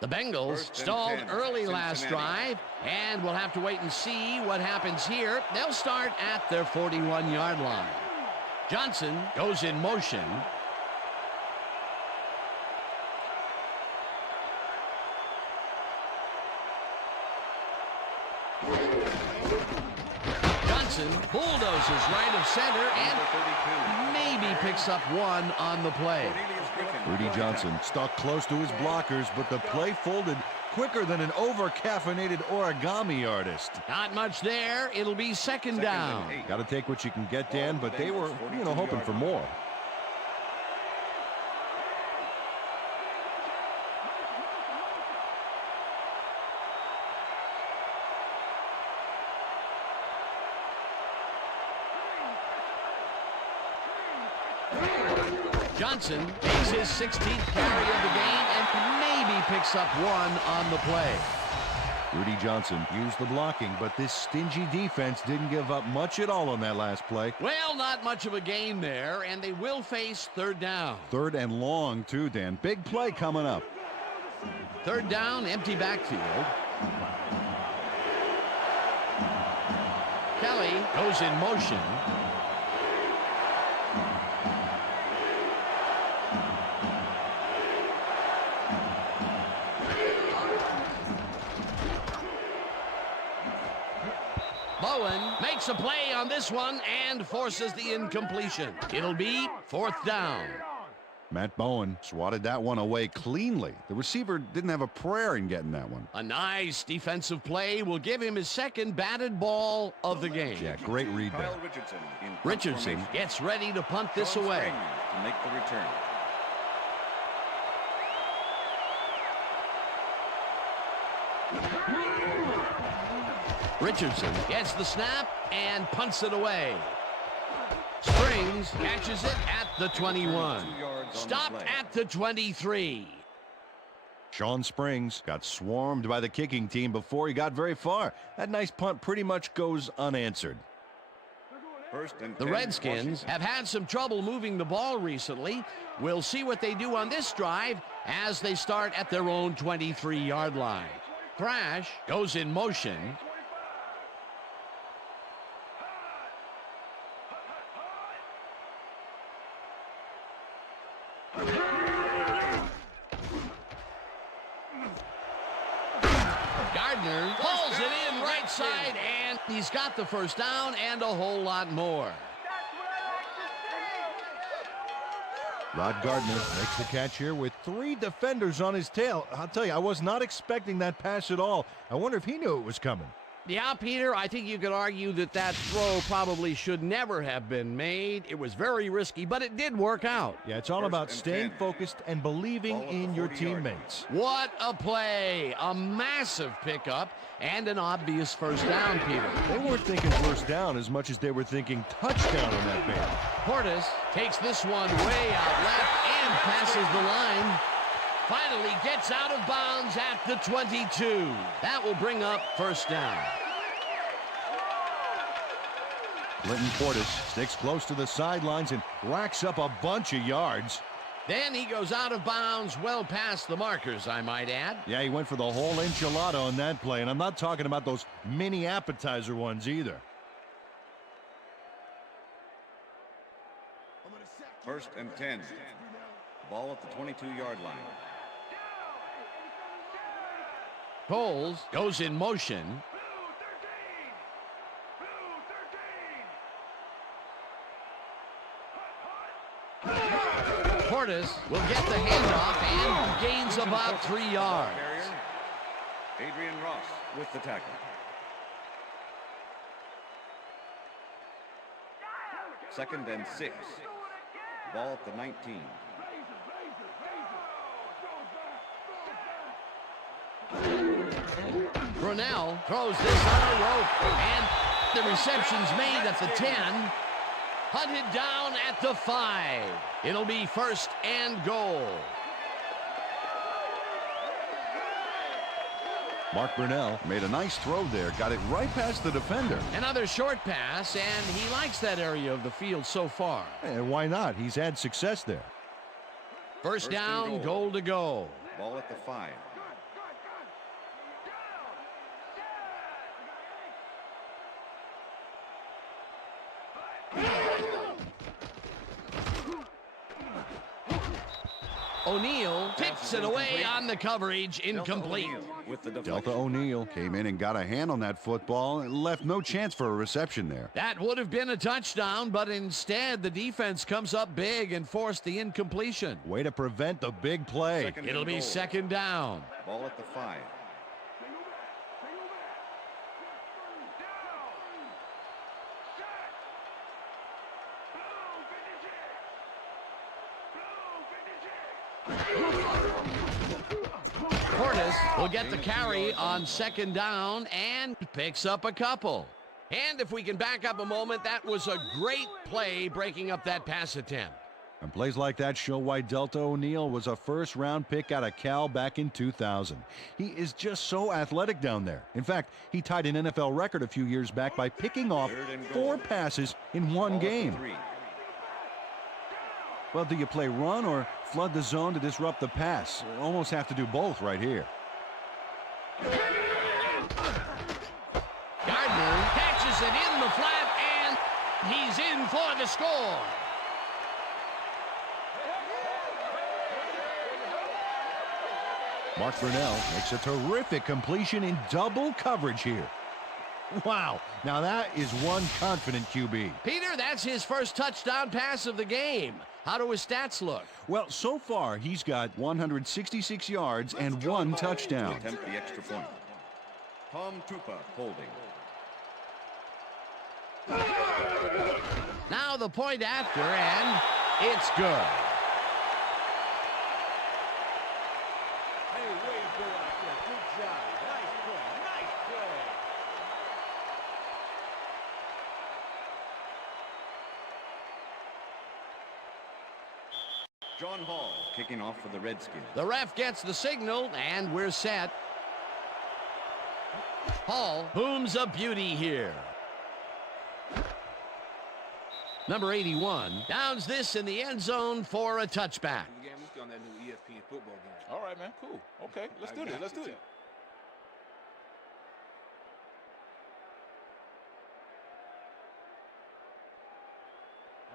The Bengals stalled early last drive, and we'll have to wait and see what happens here. They'll start at their 41-yard line. Johnson goes in motion. Johnson bulldozes right of center and maybe picks up 1 on the play. Rudy Johnson stuck close to his blockers, but the play folded quicker than an over-caffeinated origami artist. Not much there. It'll be 2nd down. Got to take what you can get, Dan, but they were, hoping for more. Johnson takes his 16th carry of the game and maybe picks up 1 on the play. Rudy Johnson used the blocking, but this stingy defense didn't give up much at all on that last play. Well, not much of a gain there, and they will face 3rd down. 3rd and long, too, Dan. Big play coming up. 3rd down, empty backfield. Kelly goes in motion. Bowen makes a play on this one and forces the incompletion. It'll be 4th down. Matt Bowen swatted that one away cleanly. The receiver didn't have a prayer in getting that one. A nice defensive play will give him his 2nd batted ball of the game. Yeah, great read there. Richardson gets ready to punt this away. To make the return. Richardson gets the snap and punts it away. Redskins catches it at the 21. Stopped at the 23. Sean Springs got swarmed by the kicking team before he got very far. That nice punt pretty much goes unanswered. The Redskins have had some trouble moving the ball recently. We'll see what they do on this drive as they start at their own 23-yard line. Thrash goes in motion. Gardner pulls it in right side, and he's got the first down and a whole lot more. Rod Gardner makes the catch here with 3 defenders on his tail. I'll tell you, I was not expecting that pass at all. I wonder if he knew it was coming. Yeah, Peter, I think you could argue that that throw probably should never have been made. It was very risky, but it did work out. Yeah, it's all about staying focused and believing in your teammates. What a play. A massive pickup and an obvious first down, Peter. They weren't thinking first down as much as they were thinking touchdown on that man. Portis takes this one way out left and passes the line. Finally gets out of bounds at the 22. That will bring up first down. Clinton Portis sticks close to the sidelines and racks up a bunch of yards. Then he goes out of bounds well past the markers, I might add. Yeah, he went for the whole enchilada on that play, and I'm not talking about those mini appetizer ones either. First and 10. Ball at the 22-yard line. Coles goes in motion. Portis will get the handoff and gains about 3 yards. Adrian Ross with the tackle. Second and 6. Ball at the 19. Brunell throws this on a rope, and the reception's made at the 10. Hunted down at the 5. It'll be first and goal. Mark Brunell made a nice throw there, got it right past the defender. Another short pass, and he likes that area of the field so far. And why not? He's had success there. First down, goal to go. Ball at the 5. O'Neal tips it away on the coverage, incomplete. With the Delta O'Neal came in and got a hand on that football and left no chance for a reception there. That would have been a touchdown, but instead the defense comes up big and forced the incompletion. Way to prevent the big play. It'll be second down. Ball at the 5. Portis will get the carry on second down and picks up a couple. And if we can back up a moment, that was a great play breaking up that pass attempt. And plays like that show why Delta O'Neal was a first-round pick out of Cal back in 2000. He is just so athletic down there. In fact, he tied an NFL record a few years back by picking off 4 passes in one game. Well, do you play run or flood the zone to disrupt the pass? Almost have to do both right here. Gardner catches it in the flat, and he's in for the score. Mark Brunell makes a terrific completion in double coverage here. Wow, now that is one confident QB. Peter, that's his first touchdown pass of the game. How do his stats look? Well, so far he's got 166 yards and 1 touchdown. Attempt the extra point. Tom Tupa holding. Now the point after, and it's good. John Hall kicking off for the Redskins. The ref gets the signal, and we're set. Hall booms a beauty here. Number 81 downs this in the end zone for a touchback. On that new ESPN football game. All right, man. Cool. Okay, let's do this. Let's do it.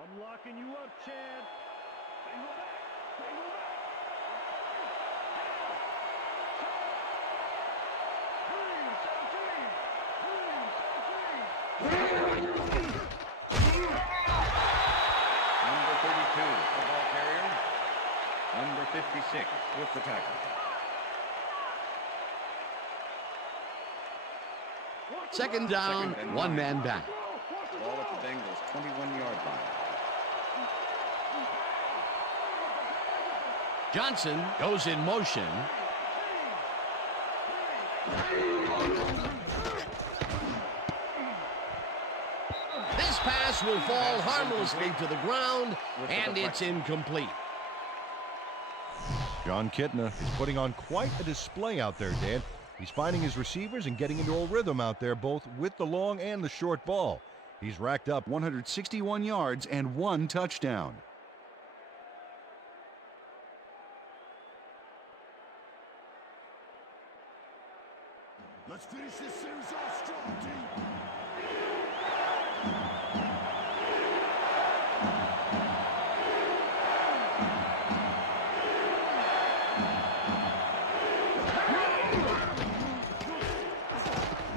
I'm locking you up, Chad. Single back. Single back. Number 32, the ball carrier. Number 56 with the tackle. Second down, one man back. Ball at the Bengals' 21-yard line. Johnson goes in motion. This pass will fall harmlessly to the ground, and it's incomplete. Jon Kitna is putting on quite a display out there, Dan. He's finding his receivers and getting into a rhythm out there, both with the long and the short ball. He's racked up 161 yards and 1 touchdown. Let's finish this series off strong, team.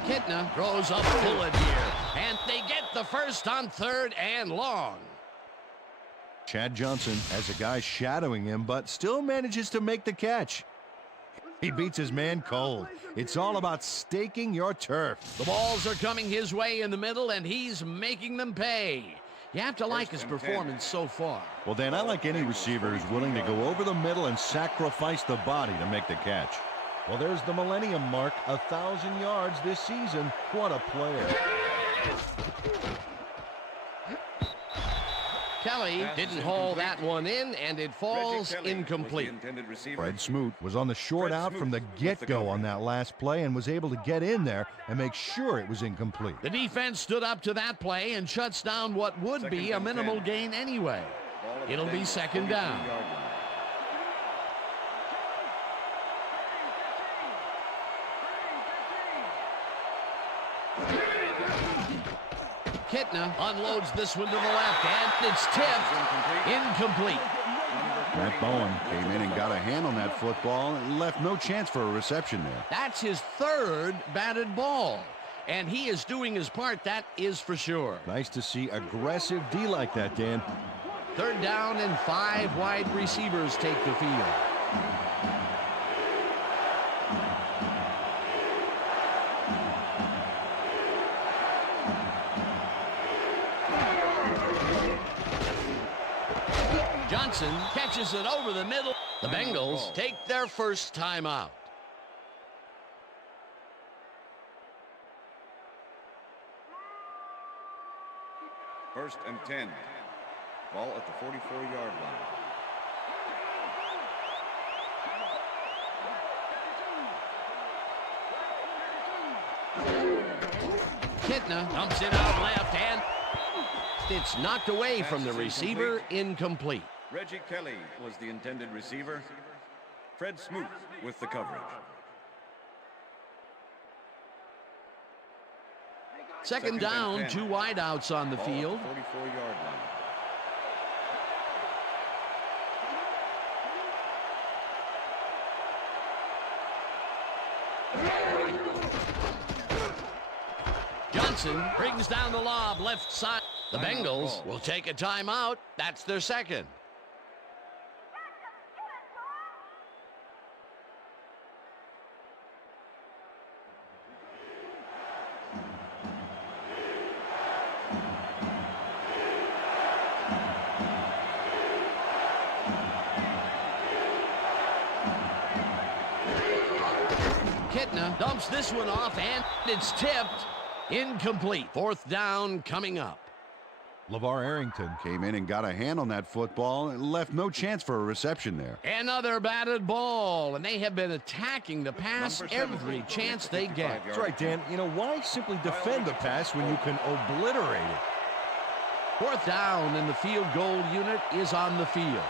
Kitna throws a bullet here, and they get the first on 3rd and long. Chad Johnson has a guy shadowing him, but still manages to make the catch. He beats his man cold. It's all about staking your turf. The balls are coming his way in the middle, and he's making them pay. You have to like his performance so far. Well, Dan, I like any receiver who's willing to go over the middle and sacrifice the body to make the catch. Well, there's the millennium mark, 1,000 yards this season. What a player. Kelly didn't haul that one in, and it falls incomplete. Fred Smoot was on the short out from the get-go on that last play and was able to get in there and make sure it was incomplete. The defense stood up to that play and shuts down what would be a minimal gain anyway. It'll be second down. Kitna unloads this one to the left, and it's tipped. Incomplete. Matt Bowen came in and got a hand on that football and left no chance for a reception there. That's his 3rd batted ball, and he is doing his part, that is for sure. Nice to see aggressive D like that, Dan. 3rd down, and 5 wide receivers take the field. Johnson catches it over the middle. The Bengals take their first timeout. First and 10. Ball at the 44-yard line. Kitna dumps it out left, and it's knocked away from the receiver, incomplete. Reggie Kelly was the intended receiver. Fred Smoot with the coverage. Second down, 2 wideouts on the field. 44-yard line. Johnson brings down the lob left side. The Bengals will take a timeout. That's their second. Kitna dumps this one off, and it's tipped. Incomplete. 4th down coming up. LeVar Arrington came in and got a hand on that football and left no chance for a reception there. Another batted ball, and they have been attacking the pass every chance they get. That's right, Dan. You know, why simply defend the pass when you can obliterate it? Fourth down, and the field goal unit is on the field.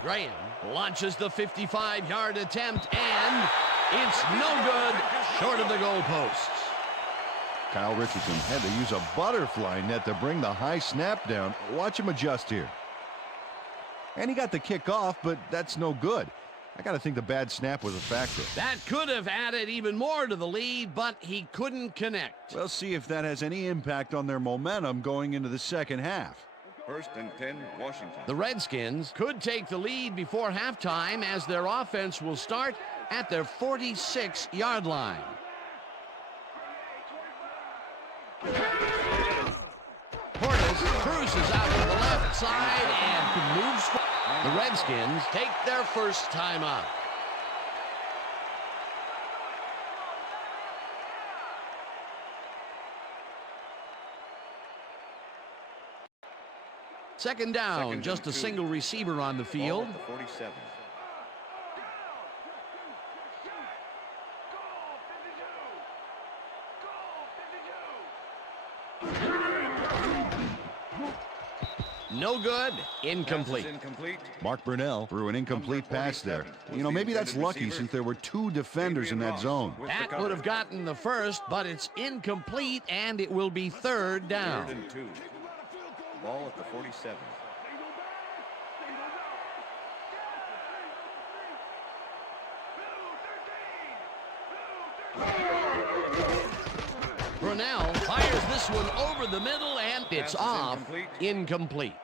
Graham launches the 55-yard attempt, and it's no good, short of the goalposts. Kyle Richardson had to use a butterfly net to bring the high snap down. Watch him adjust here. And he got the kick off, but that's no good. I got to think the bad snap was a factor. That could have added even more to the lead, but he couldn't connect. We'll see if that has any impact on their momentum going into the second half. 1st and 10, Washington. The Redskins could take the lead before halftime as their offense will start at their 46-yard line. Portis cruises out to the left side and moves. The Redskins take their first timeout. Second down, just a single receiver on the field. 47. No good. Incomplete. Mark Brunell threw an incomplete pass there. You know, maybe that's lucky since there were two defenders in that zone. That would have gotten the first, but it's incomplete, and it will be third down. 3rd and 2. Ball at the 47. Brunell fires this one over the middle, and it's off. Incomplete.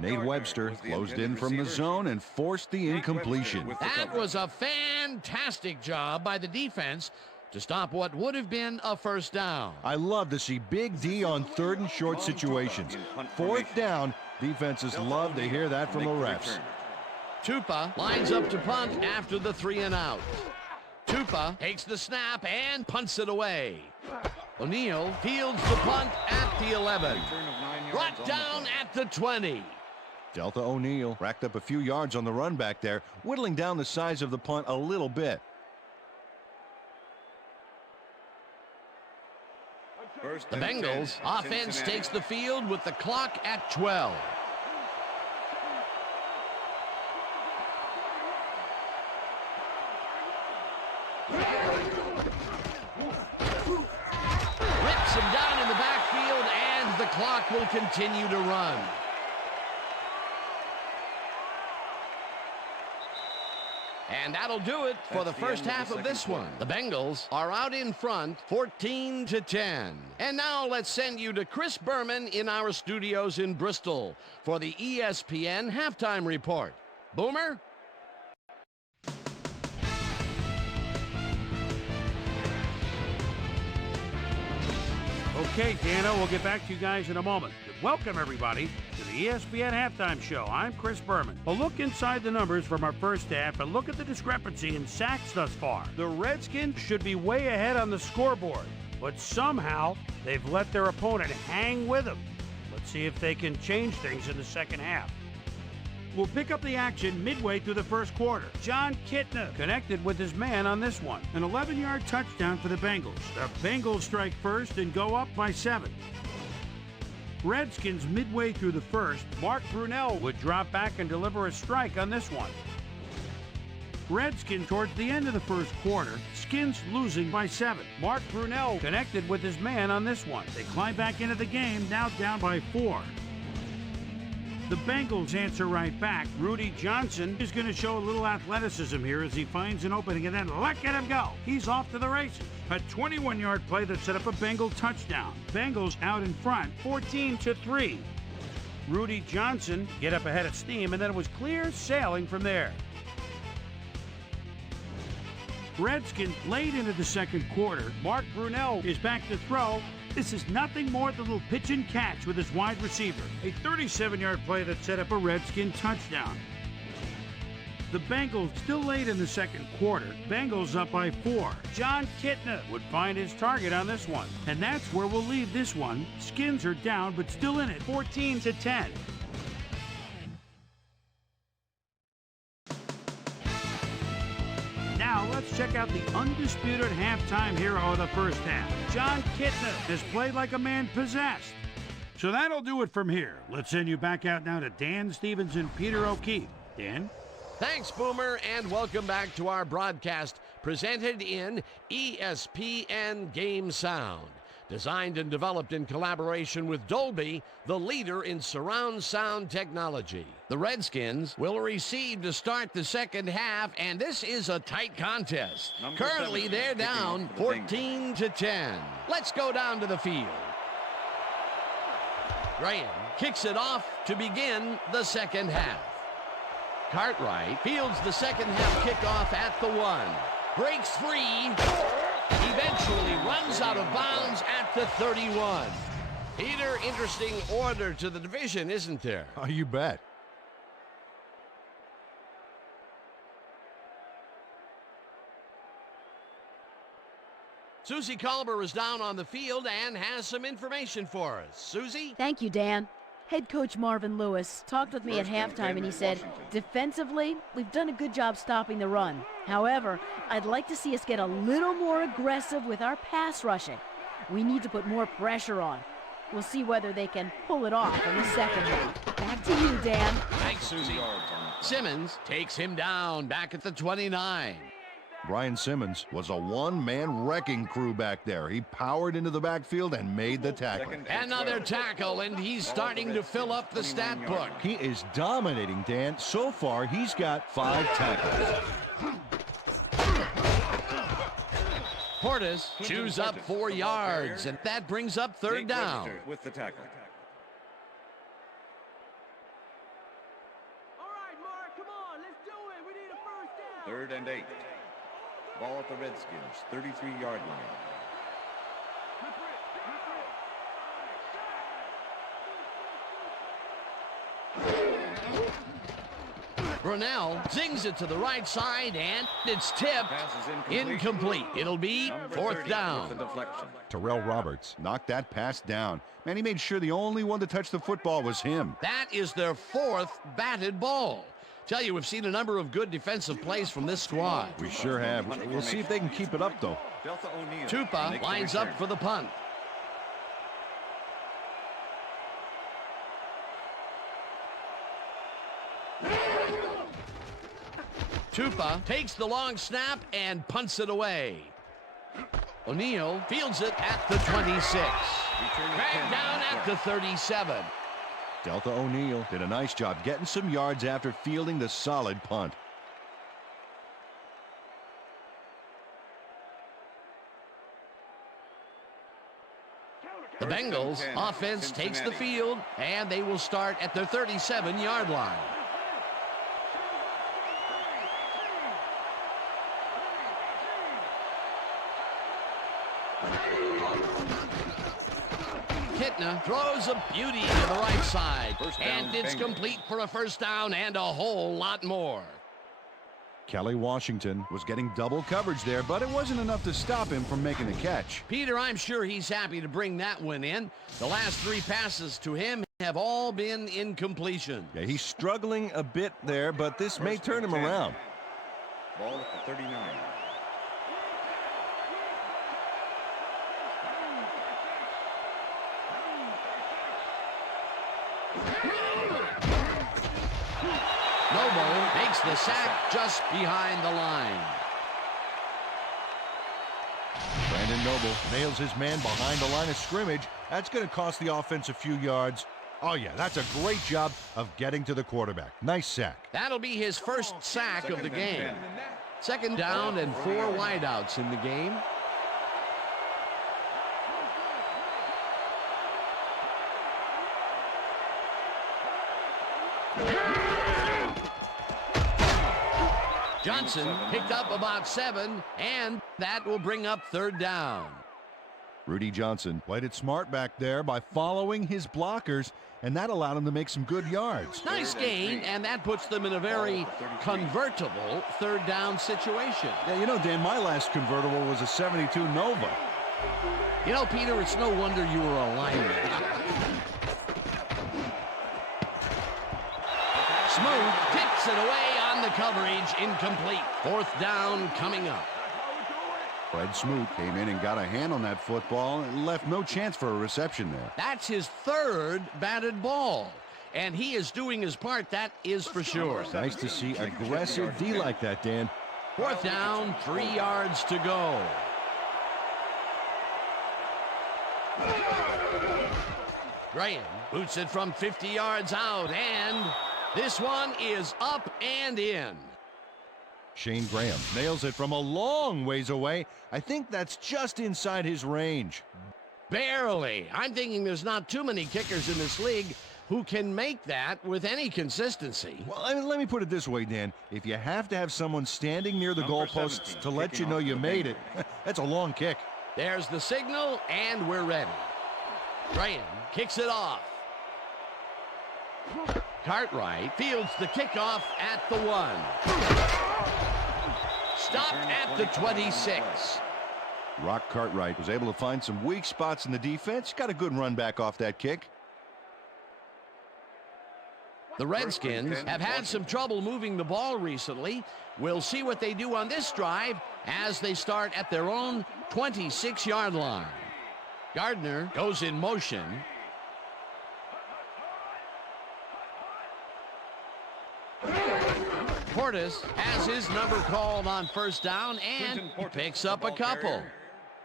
Nate Webster closed in from the zone and forced the incompletion. That was a fantastic job by the defense to stop what would have been a first down. I love to see Big D on 3rd and short situations. 4th down, defenses love to hear that from the refs. Tupa lines up to punt after the 3 and out. Tupa takes the snap and punts it away. O'Neal fields the punt at the 11. Brought down at the 20. Delta O'Neal racked up a few yards on the run back there, whittling down the size of the punt a little bit. The Bengals offense takes the field with the clock at 12. Rips him down in the backfield, and the clock will continue to run. And that'll do it for the first half of this one. The Bengals are out in front, 14-10. And now let's send you to Chris Berman in our studios in Bristol for the ESPN halftime report. Boomer? Okay, Dano, we'll get back to you guys in a moment. Welcome, everybody, to the ESPN Halftime Show. I'm Chris Berman. A look inside the numbers from our first half and look at the discrepancy in sacks thus far. The Redskins should be way ahead on the scoreboard, but somehow they've let their opponent hang with them. Let's see if they can change things in the second half. We'll pick up the action midway through the first quarter. John Kitna connected with his man on this one. An 11-yard touchdown for the Bengals. The Bengals strike first and go up by 7. Redskins midway through the first. Mark Brunell would drop back and deliver a strike on this one. Redskins towards the end of the first quarter. Skins losing by 7. Mark Brunell connected with his man on this one. They climb back into the game, now down by 4. The Bengals answer right back. Rudy Johnson is going to show a little athleticism here as he finds an opening and then look at him go. He's off to the races. A 21-yard play that set up a Bengal touchdown. Bengals out in front, 14-3. Rudy Johnson get up ahead of steam, and then it was clear sailing from there. Redskins late into the second quarter. Mark Brunell is back to throw. This is nothing more than a little pitch and catch with his wide receiver. A 37-yard play that set up a Redskin touchdown. The Bengals still late in the second quarter. Bengals up by 4. John Kitna would find his target on this one. And that's where we'll leave this one. Skins are down, but still in it, 14-10. Now let's check out the undisputed halftime hero of the first half. John Kitna has played like a man possessed. So that'll do it from here. Let's send you back out now to Dan Stevens and Peter O'Keefe. Dan? Thanks, Boomer, and welcome back to our broadcast presented in ESPN Game Sound. Designed and developed in collaboration with Dolby, the leader in surround sound technology. The Redskins will receive to start the second half, and this is a tight contest. Currently, they're down 14-10. Let's go down to the field. Graham kicks it off to begin the second half. Cartwright fields the second half kickoff at the 1. Breaks free. Eventually runs out of bounds at the 31. Peter, interesting order to the division, isn't there? Oh, you bet. Susie Colber is down on the field and has some information for us. Susie? Thank you, Dan. Head coach Marvin Lewis talked with me at halftime, and he said, defensively, we've done a good job stopping the run. However, I'd like to see us get a little more aggressive with our pass rushing. We need to put more pressure on. We'll see whether they can pull it off in the second half. Back to you, Dan. Thanks, Susie. Simmons takes him down back at the 29. Brian Simmons was a one-man wrecking crew back there. He powered into the backfield and made the tackle. Another tackle, and he's starting to fill up the stat book. He is dominating, Dan. So far, he's got 5 tackles. Portis chews up 4 yards, and that brings up third down. With the tackle. All right, Mark, come on, let's do it. We need a first down. 3rd and 8. Ball at the Redskins, 33-yard line. Brunell zings it to the right side, and it's tipped. Incomplete. It'll be 4th down. Terrell Roberts knocked that pass down. Man, he made sure the only one to touch the football was him. That is their 4th batted ball. Tell you, we've seen a number of good defensive plays from this squad. We sure have. We'll see if they can keep it up, though. Tupa lines up for the punt. Tupa takes the long snap and punts it away. O'Neal fields it at the 26. Dragged down at the 37. Delta O'Neal did a nice job getting some yards after fielding the solid punt. The Bengals offense takes the field, and they will start at their 37-yard line. Kitna throws a beauty to the right side, and it's complete for a first down and a whole lot more. Kelly Washington was getting double coverage there, but it wasn't enough to stop him from making the catch. Peter, I'm sure he's happy to bring that one in. The last 3 passes to him have all been incompletion. Yeah, he's struggling a bit there, but this may turn him around. Ball at the 39. Noble makes the sack just behind the line. Brandon Noble nails his man behind the line of scrimmage. That's going to cost the offense a few yards. Oh, yeah, that's a great job of getting to the quarterback. Nice sack. That'll be his first sack of the game. 2nd down and 4 wideouts in the game. Johnson picked up about 7, and that will bring up 3rd down. Rudy Johnson played it smart back there by following his blockers, and that allowed him to make some good yards. Nice gain, and that puts them in a very convertible third down situation. Yeah, you know, Dan, my last convertible was a 72 Nova. You know, Peter, it's no wonder you were a lineman. Smooth tips it away on the coverage, incomplete. Fourth down coming up. Fred Smoot came in and got a hand on that football and left no chance for a reception there. That's his third batted ball, and he is doing his part, that is for sure. Nice to see aggressive D like that, Dan. Fourth down, 3 yards to go. Graham boots it from 50 yards out, and this one is up and in. Shane Graham nails it from a long ways away. I think that's just inside his range. Barely. I'm thinking there's not too many kickers in this league who can make that with any consistency. Well, I mean, let me put it this way, Dan. If you have to have someone standing near the goalposts to let you know you made it, that's a long kick. There's the signal, and we're ready. Graham kicks it off. Cartwright fields the kickoff at the 1. Stopped at the 26. Rock Cartwright was able to find some weak spots in the defense. Got a good run back off that kick. The Redskins have had some trouble moving the ball recently. We'll see what they do on this drive as they start at their own 26-yard line. Gardner goes in motion. Portis has his number called on first down and picks up a couple.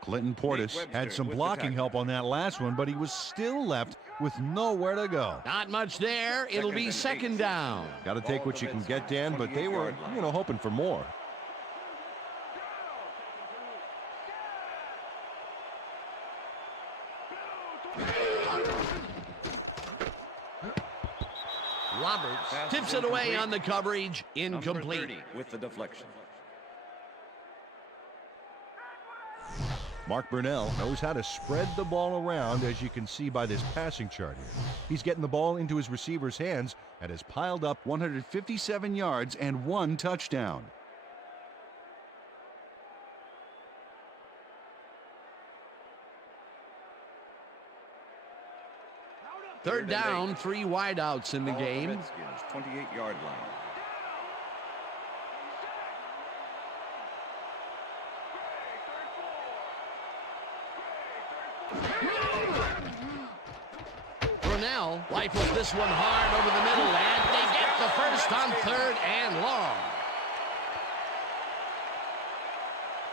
Clinton Portis had some blocking help on that last one, but he was still left with nowhere to go. Not much there. It'll be second down. Got to take what you can get, Dan, but they were, hoping for more. Roberts tips it away on the coverage, incomplete. With the deflection. Mark Burnell knows how to spread the ball around, as you can see by this passing chart here. He's getting the ball into his receiver's hands and has piled up 157 yards and 1 touchdown. Third down, 3 wideouts in the game. Redskins, 28-yard line. Brunell rifles this one hard over the middle, and they get the first on 3rd and long.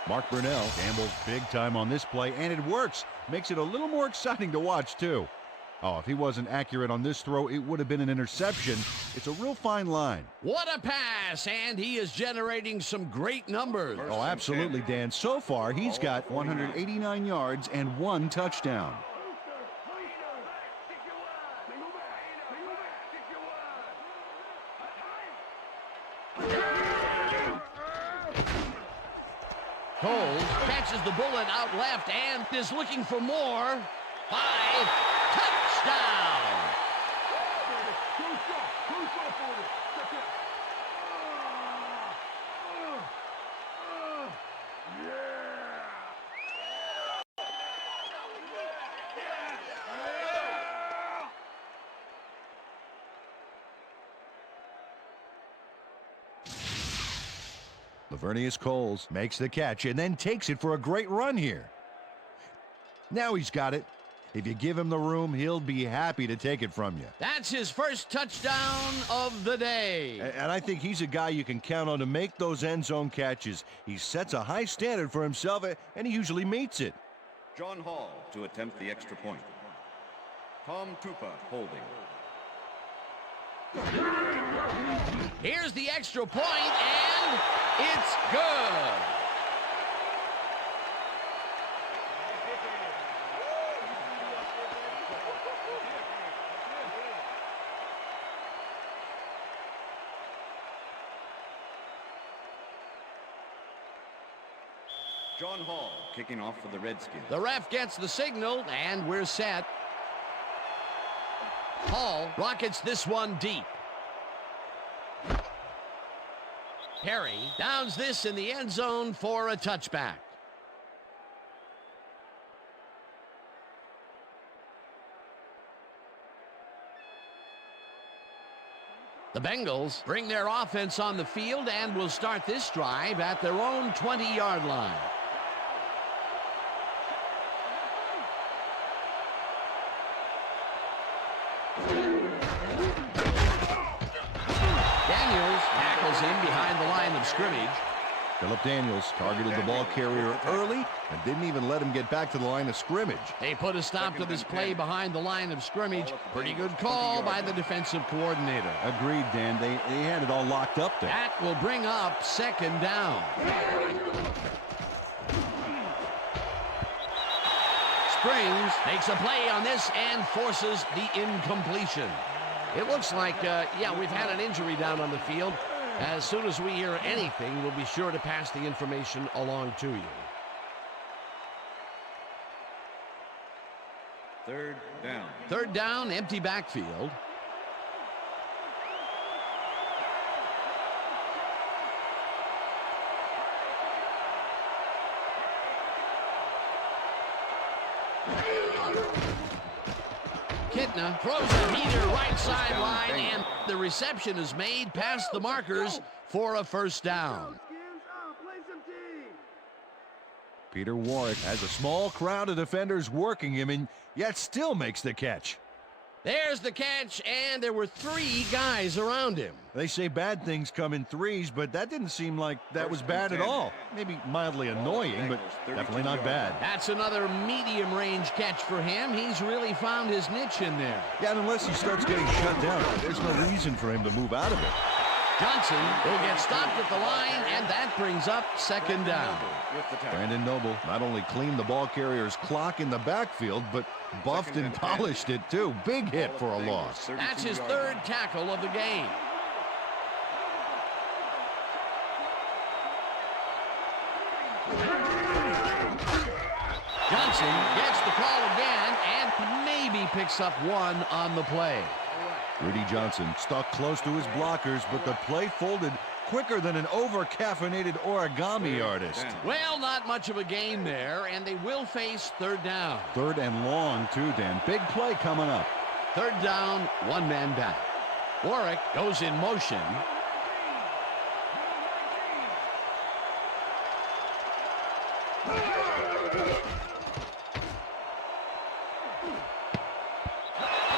Mark Burnell gambles big time on this play, and it works. Makes it a little more exciting to watch, too. Oh, if he wasn't accurate on this throw, it would have been an interception. It's a real fine line. What a pass, and he is generating some great numbers. Oh, absolutely, Dan. So far, he's got 189 yards and 1 touchdown. Coles catches the bullet out left and is looking for more. 5, touchdown! Lavernius Coles makes the catch and then takes it for a great run here. Now he's got it. If you give him the room, he'll be happy to take it from you. That's his first touchdown of the day. And I think he's a guy you can count on to make those end zone catches. He sets a high standard for himself, and he usually meets it. John Hall to attempt the extra point. Tom Tupa holding. Here's the extra point, and it's good. John Hall kicking off for the Redskins. The ref gets the signal, and we're set. Hall rockets this one deep. Perry downs this in the end zone for a touchback. The Bengals bring their offense on the field and will start this drive at their own 20-yard line. Daniels tackles him behind the line of scrimmage. Philip Daniels targeted the ball carrier early and didn't even let him get back to the line of scrimmage. They put a stop to this play behind the line of scrimmage. Pretty good call by the defensive coordinator. Agreed, Dan. They had it all locked up there. That will bring up second down. Springs makes a play on this and forces the incompletion. It looks like, we've had an injury down on the field. As soon as we hear anything, we'll be sure to pass the information along to you. Third down. Third down, empty backfield. Kitna throws a heater right sideline, and the reception is made past the markers for a first down. Peter Warrick has a small crowd of defenders working him, and yet still makes the catch. There's the catch, and there were 3 guys around him. They say bad things come in threes, but that didn't seem like that was bad at all. Maybe mildly annoying, but definitely not bad. That's another medium-range catch for him. He's really found his niche in there. Yeah, and unless he starts getting shut down, there's no reason for him to move out of it. Johnson will get stopped at the line, and that brings up second down. Brandon Noble not only cleaned the ball carrier's clock in the backfield, but buffed and polished it too. Big hit for a loss. That's his 3rd tackle of the game. Johnson gets the call again and maybe picks up 1 on the play. Rudy Johnson stuck close to his blockers, but the play folded quicker than an over-caffeinated origami artist. Well, not much of a gain there, and they will face third down. Third and long, too, Dan. Big play coming up. Third down, 1 man back. Warrick goes in motion.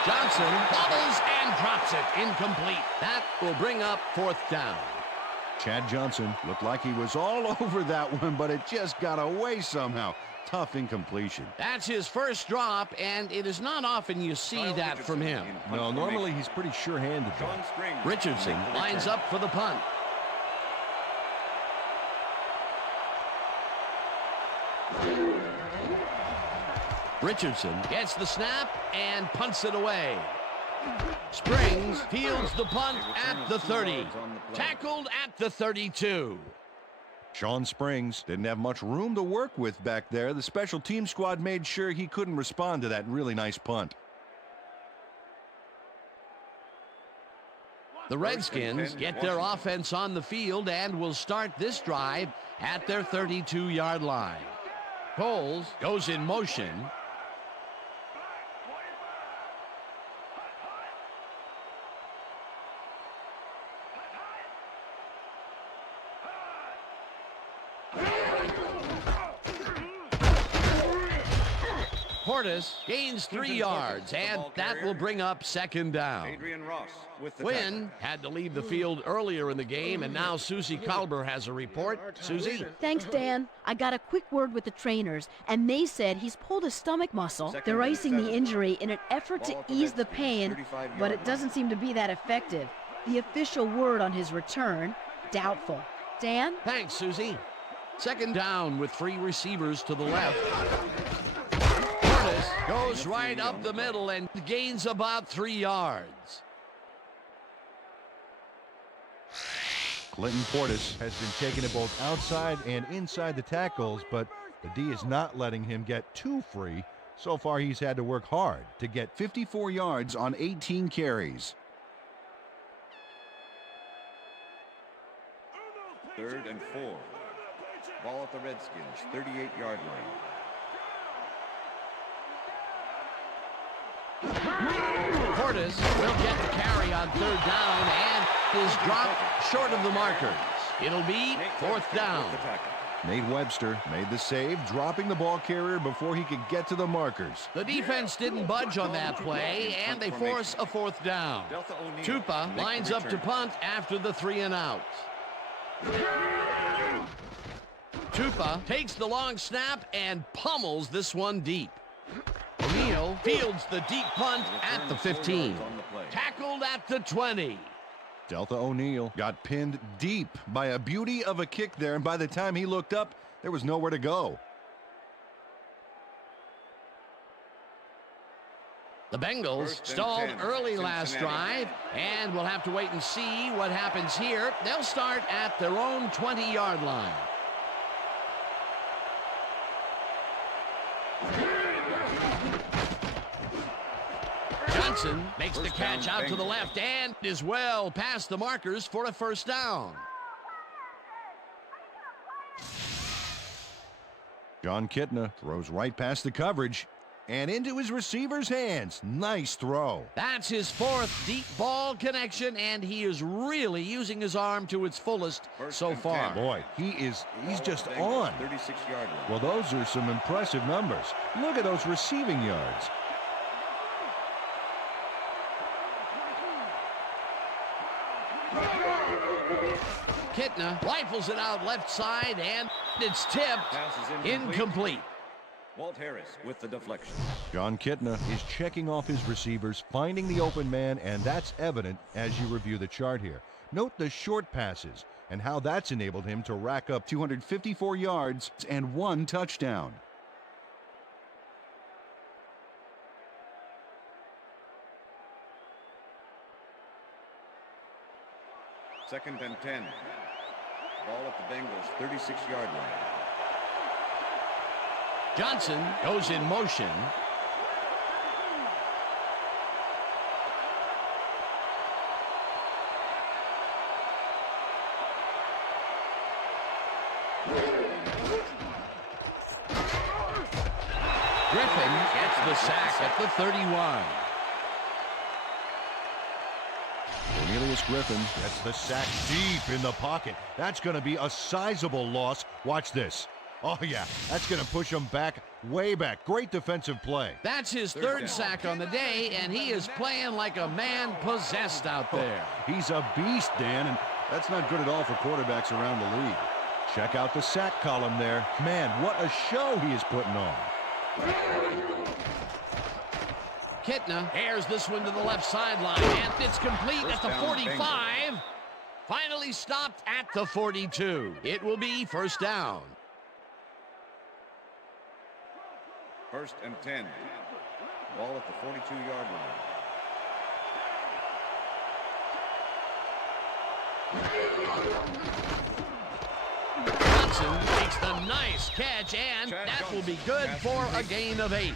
Johnson bobbles and drops it. Incomplete. That will bring up 4th down. Chad Johnson looked like he was all over that one, but it just got away somehow. Tough incompletion. That's his first drop, and it is not often you see that from him. No, normally he's pretty sure-handed. Richardson lines up for the punt. Richardson gets the snap and punts it away. Springs fields the punt at the 30. Tackled at the 32. Sean Springs didn't have much room to work with back there. The special team squad made sure he couldn't respond to that really nice punt. The Redskins get their offense on the field and will start this drive at their 32-yard line. Coles goes in motion. Portis gains 3 yards, and that will bring up second down. Quinn had to leave the field earlier in the game, and now Susie Kalber has a report. Susie? Thanks, Dan. I got a quick word with the trainers, and they said he's pulled his stomach muscle. They're icing the injury in an effort to ease the pain, but it doesn't seem to be that effective. The official word on his return, doubtful. Dan? Thanks, Susie. Second down with 3 receivers to the left. Goes right up the middle and gains about 3 yards. Clinton Portis has been taking it both outside and inside the tackles, but the D is not letting him get too free. So far, he's had to work hard to get 54 yards on 18 carries. 3rd and 4. Ball at the Redskins, 38-yard line. Portis will get the carry on 3rd down and is dropped short of the markers. It'll be 4th down. Nate Webster made the save, dropping the ball carrier before he could get to the markers. The defense didn't budge on that play, and they force a 4th down. Tupa lines up to punt after the 3 and out. Tupa takes the long snap and pummels this one deep. O'Neal fields the deep punt at the 15. Tackled at the 20. Delta O'Neal got pinned deep by a beauty of a kick there, and by the time he looked up, there was nowhere to go. The Bengals stalled early last drive, and we'll have to wait and see what happens here. They'll start at their own 20-yard line. Johnson makes the catch out to the left and is well past the markers for a 1st down. John Kitna throws right past the coverage and into his receiver's hands. Nice throw. That's his 4th deep ball connection, and he is really using his arm to its fullest so far. Boy, he's just on. 36-yard line. Well, those are some impressive numbers. Look at those receiving yards. Kitna rifles it out left side, and it's tipped. Incomplete. Walt Harris with the deflection. John Kitna is checking off his receivers, finding the open man, and that's evident as you review the chart here. Note the short passes and how that's enabled him to rack up 254 yards and 1 touchdown. Second and 10. Ball at the Bengals, 36-yard line. Johnson goes in motion. Griffin gets the sack at the 31. Cornelius Griffin gets the sack deep in the pocket. That's going to be a sizable loss. Watch this. Oh, yeah, that's going to push him back, way back. Great defensive play. That's his 3rd sack on the day, and he is playing like a man possessed out there. He's a beast, Dan, and that's not good at all for quarterbacks around the league. Check out the sack column there. Man, what a show he is putting on. Kitna airs this one to the left sideline, and it's complete at the 45. Finally stopped at the 42. It will be 1st down. 1st and 10. Ball at the 42-yard line. Johnson makes the nice catch, and that will be good for a gain of 8.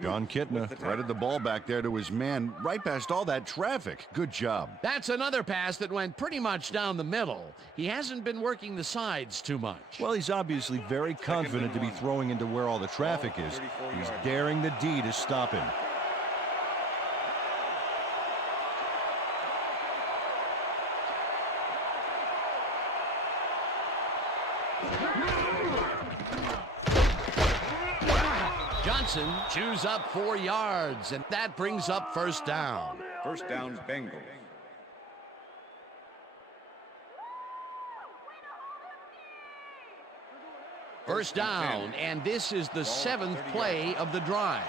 John Kitna threaded the ball back there to his man right past all that traffic. Good job. That's another pass that went pretty much down the middle. He hasn't been working the sides too much. Well, he's obviously very confident to be throwing into where all the traffic is. He's daring the D to stop him. Johnson chews up 4 yards, and that brings up 1st down. 1st down, Bengals. First down, and this is the 7th play of the drive.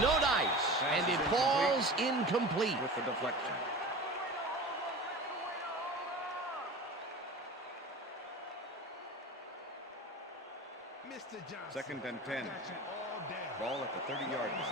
No dice, and it falls incomplete. With the deflection. Second and 10. Ball at the 30-yard line.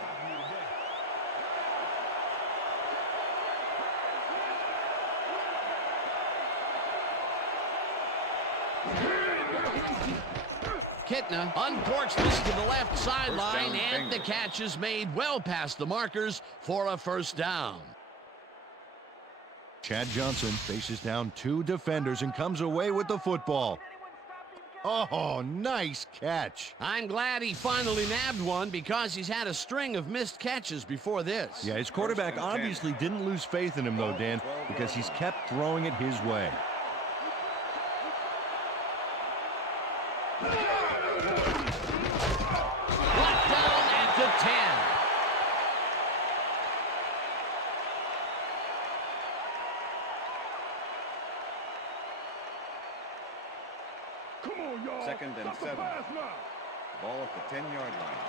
Kitna uncorks this to the left sideline, and the catch is made well past the markers for a first down. Chad Johnson faces down 2 defenders and comes away with the football. Oh, nice catch. I'm glad he finally nabbed one because he's had a string of missed catches before this. Yeah, his quarterback obviously didn't lose faith in him, though, Dan, because he's kept throwing it his way. Brought down at the 10. Come on, y'all. Second and 7. Ball at the 10-yard line.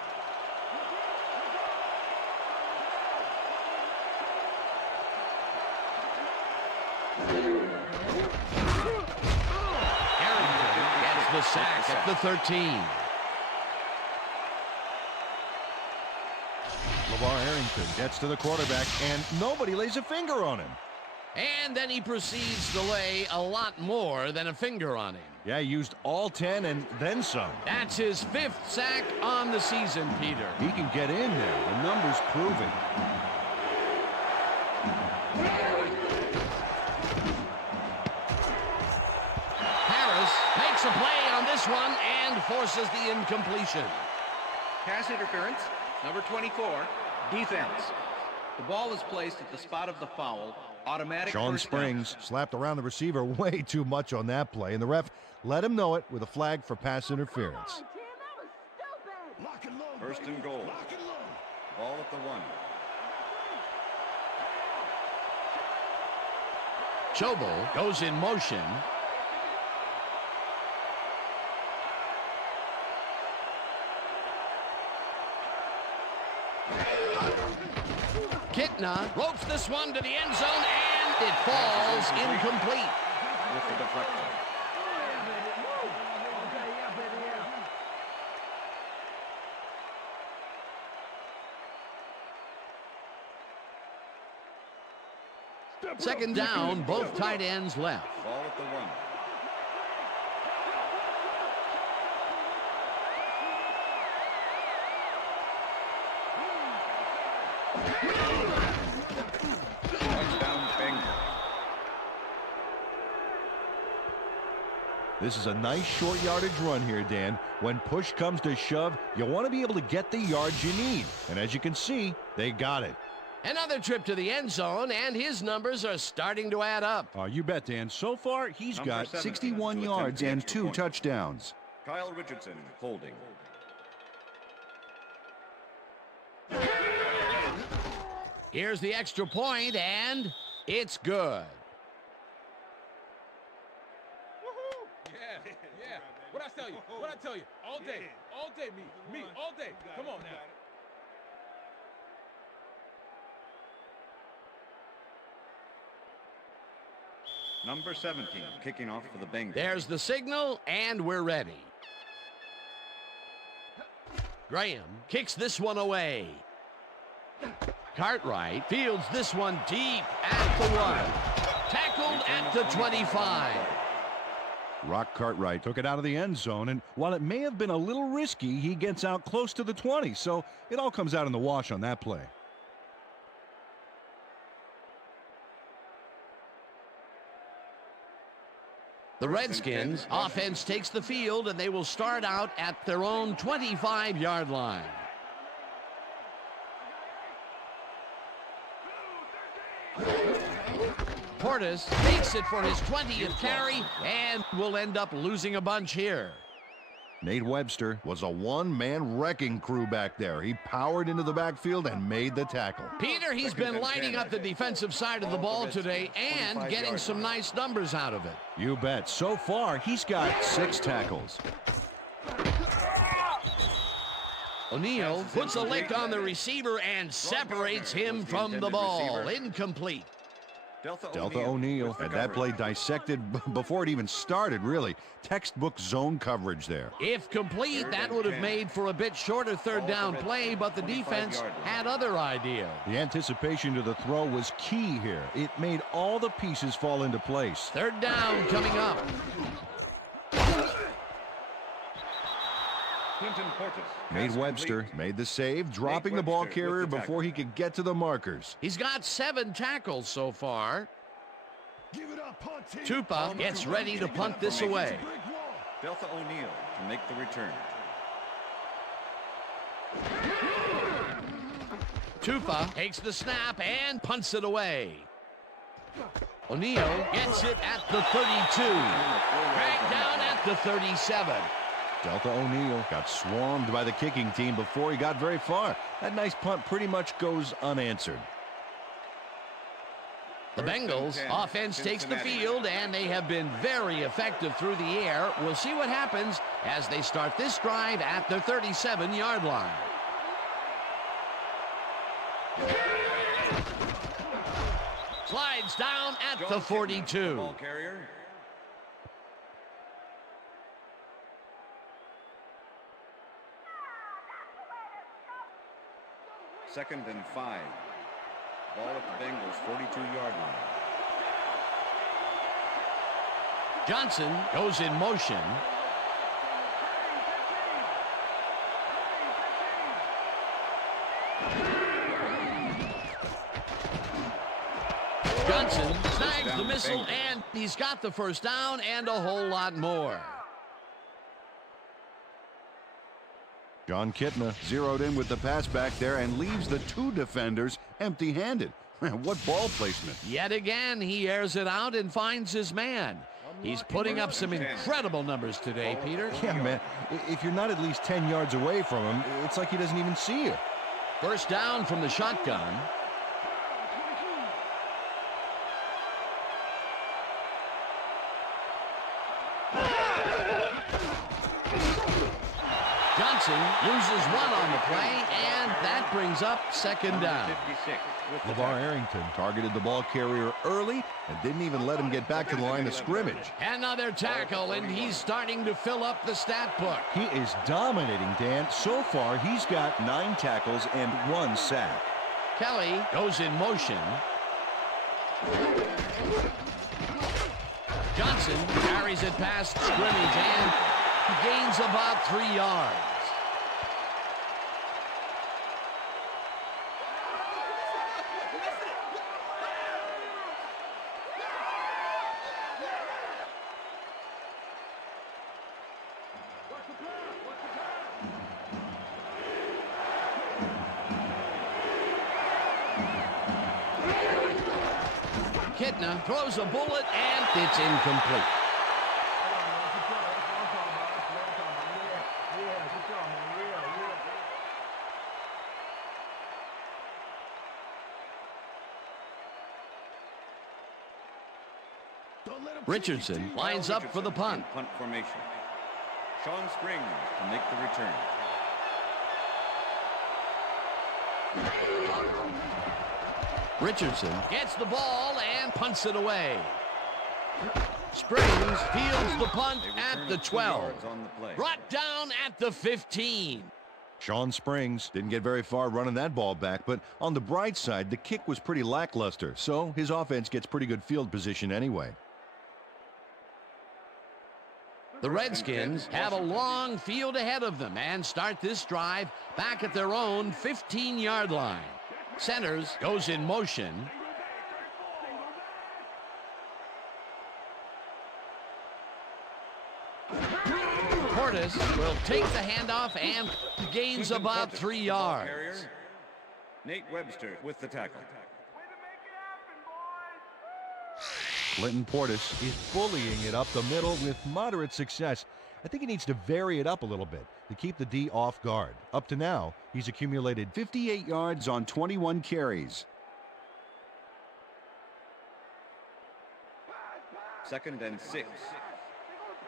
Gets the sack at the 13. LeVar Arrington gets to the quarterback, and nobody lays a finger on him. And then he proceeds to lay a lot more than a finger on him. Yeah, he used all 10 and then some. That's his 5th sack on the season, Peter. He can get in there. The numbers prove it. Harris makes a play on this one and forces the incompletion. Pass interference, number 24, defense. The ball is placed at the spot of the foul. Automatic Sean first Springs slapped around the receiver way too much on that play, and the ref let him know it with a flag for pass interference. First and goal. Ball at the 1. Chobo goes in motion. Kitna ropes this one to the end zone, and it falls incomplete. With the deflection. Second down, both tight ends left. Ball at the 1. Touchdown, Bengals. This is a nice short yardage run here, Dan. When push comes to shove, you want to be able to get the yards you need. And as you can see, they got it. Another trip to the end zone, and his numbers are starting to add up. You bet, Dan. So far, he's Number got 7 61 to yards attempt and the extra 2 point. touchdowns. Kyle Richardson holding. Here's the extra point, and it's good. Yeah. What I tell you? All day, me, all day. Come on now. Number 17 kicking off for the Bengals. There's the signal, and we're ready. Graham kicks this one away. Cartwright fields this one deep at the 1. Tackled at the 25. Rock Cartwright took it out of the end zone, and while it may have been a little risky, he gets out close to the 20, so it all comes out in the wash on that play. The Redskins offense takes the field, and they will start out at their own 25-yard line. Portis takes it for his 20th carry and will end up losing a bunch here. Nate Webster was a one-man wrecking crew back there. He powered into the backfield and made the tackle. Peter, he's been lighting up the defensive side of the ball today and getting some nice numbers out of it. You bet. So far, he's got 6 tackles. O'Neal puts a lick on the receiver and separates him from the ball. Incomplete. Delta O'Neal had that play dissected before it even started, really. Textbook zone coverage there. If complete, that would have made for a bit shorter third down play, but the defense had other ideas. The anticipation to the throw was key here. It made all the pieces fall into place. Third down coming up. Made Webster made the save, dropping the ball carrier before he could get to the markers. He's got 7 tackles so far. Tupa gets ready to punt this away. Delta O'Neal to make the return. Tupa takes the snap and punts it away. O'Neal gets it at the 32. Dragged down at the 37. Delta O'Neal got swarmed by the kicking team before he got very far. That nice punt pretty much goes unanswered. The Bengals offense takes the field, and they have been very effective through the air. We'll see what happens as they start this drive at their 37-yard line. Slides down at the 42. Second and 5. Ball at the Bengals 42-yard line. Johnson goes in motion. Johnson snags the missile, and he's got the first down and a whole lot more. John Kitna zeroed in with the pass back there and leaves the 2 defenders empty-handed. What ball placement. Yet again, he airs it out and finds his man. He's putting up some incredible numbers today, Peter. Yeah, man. If you're not at least 10 yards away from him, it's like he doesn't even see you. First down from the shotgun. Johnson loses 1 on the play, and that brings up second down. LeVar Arrington targeted the ball carrier early and didn't even let him get back to the line of scrimmage. Another tackle, and he's starting to fill up the stat book. He is dominating, Dan. So far, he's got 9 tackles and 1 sack. Kelly goes in motion. Johnson carries it past scrimmage and gains about 3 yards. Kitna throws a bullet, and it's incomplete. Richardson lines up for the punt. Punt formation. Sean Springs to make the return. Richardson gets the ball and punts it away. Springs fields the punt at the 12. Brought down at the 15. Sean Springs didn't get very far running that ball back, but on the bright side, the kick was pretty lackluster, so his offense gets pretty good field position anyway. The Redskins have a long field ahead of them and start this drive back at their own 15-yard line. Centers goes in motion. Portis will take the handoff and gains about 3 yards. Nate Webster with the tackle. Clinton Portis is bullying it up the middle with moderate success. I think he needs to vary it up a little bit to keep the D off guard. Up to now, he's accumulated 58 yards on 21 carries. Second and 6.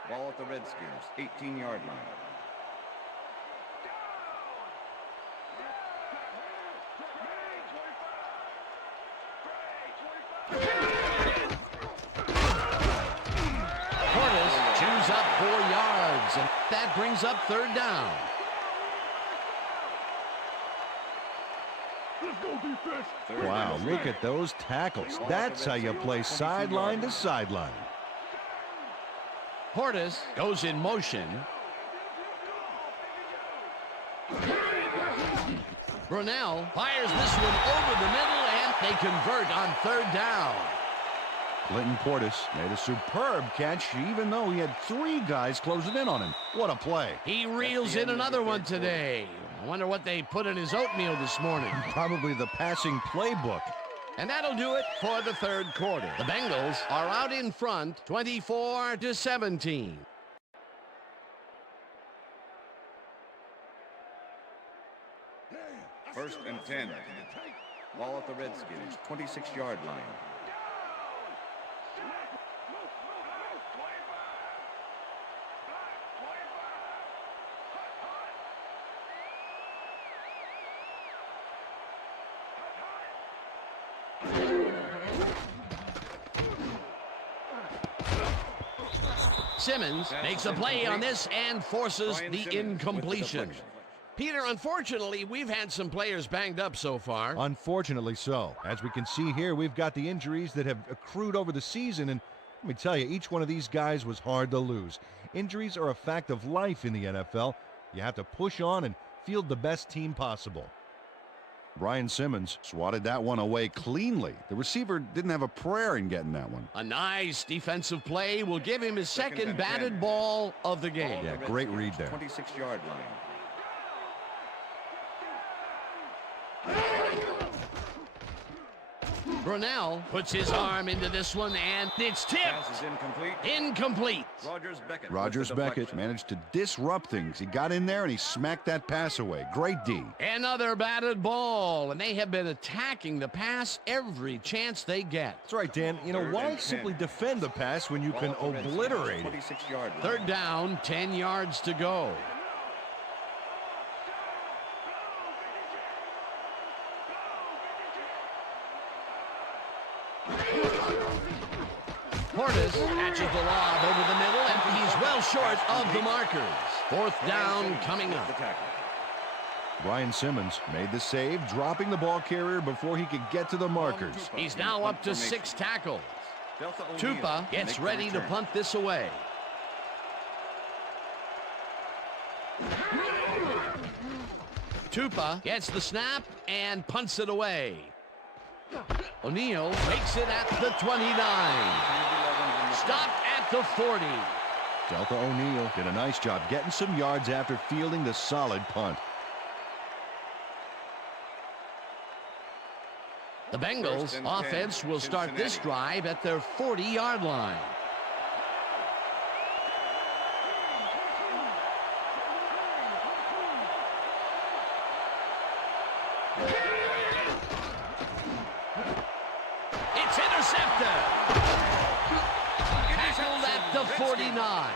Ball at the Redskins, 18-yard line. that brings up third down. Wow, look at those tackles. That's how you play sideline to sideline. Portis goes in motion. Brunell fires this one over the middle, and they convert on third down. Clinton Portis made a superb catch, even though he had 3 guys closing in on him. What a play. He reels in another one today. I wonder what they put in his oatmeal this morning. Probably the passing playbook. And that'll do it for the third quarter. The Bengals are out in front, 24-17. First and 10. Ball at the Redskins, 26-yard line. Simmons makes a play on this and forces the incompletion. Peter, unfortunately, we've had some players banged up so far. Unfortunately so. As we can see here, we've got the injuries that have accrued over the season, and let me tell you, each one of these guys was hard to lose. Injuries are a fact of life in the NFL. You have to push on and field the best team possible. Brian Simmons swatted that one away cleanly. The receiver didn't have a prayer in getting that one. A nice defensive play will give him his second batted ball of the game. Yeah, great read there. 26-yard line. Brunell puts his arm into this one, and it's tipped. Pass is incomplete. Incomplete. Rogers Beckett managed to disrupt things. He got in there and he smacked that pass away. Great D. Another batted ball, and they have been attacking the pass every chance they get. That's right, Dan. You know, why simply defend the pass when you can obliterate it? Third down, 10 yards to go. Portis catches the lob over the middle, and he's well short of the markers. Fourth down coming up. Brian Simmons made the save, dropping the ball carrier before he could get to the markers. He's now up to 6 tackles. Tupa gets ready to punt this away. Tupa gets the snap and punts it away. O'Neal makes it at the 29. Stopped at the 40. Delta O'Neal did a nice job getting some yards after fielding the solid punt. The Bengals offense will start this drive at their 40-yard line. It's intercepted. Tackled at the 49.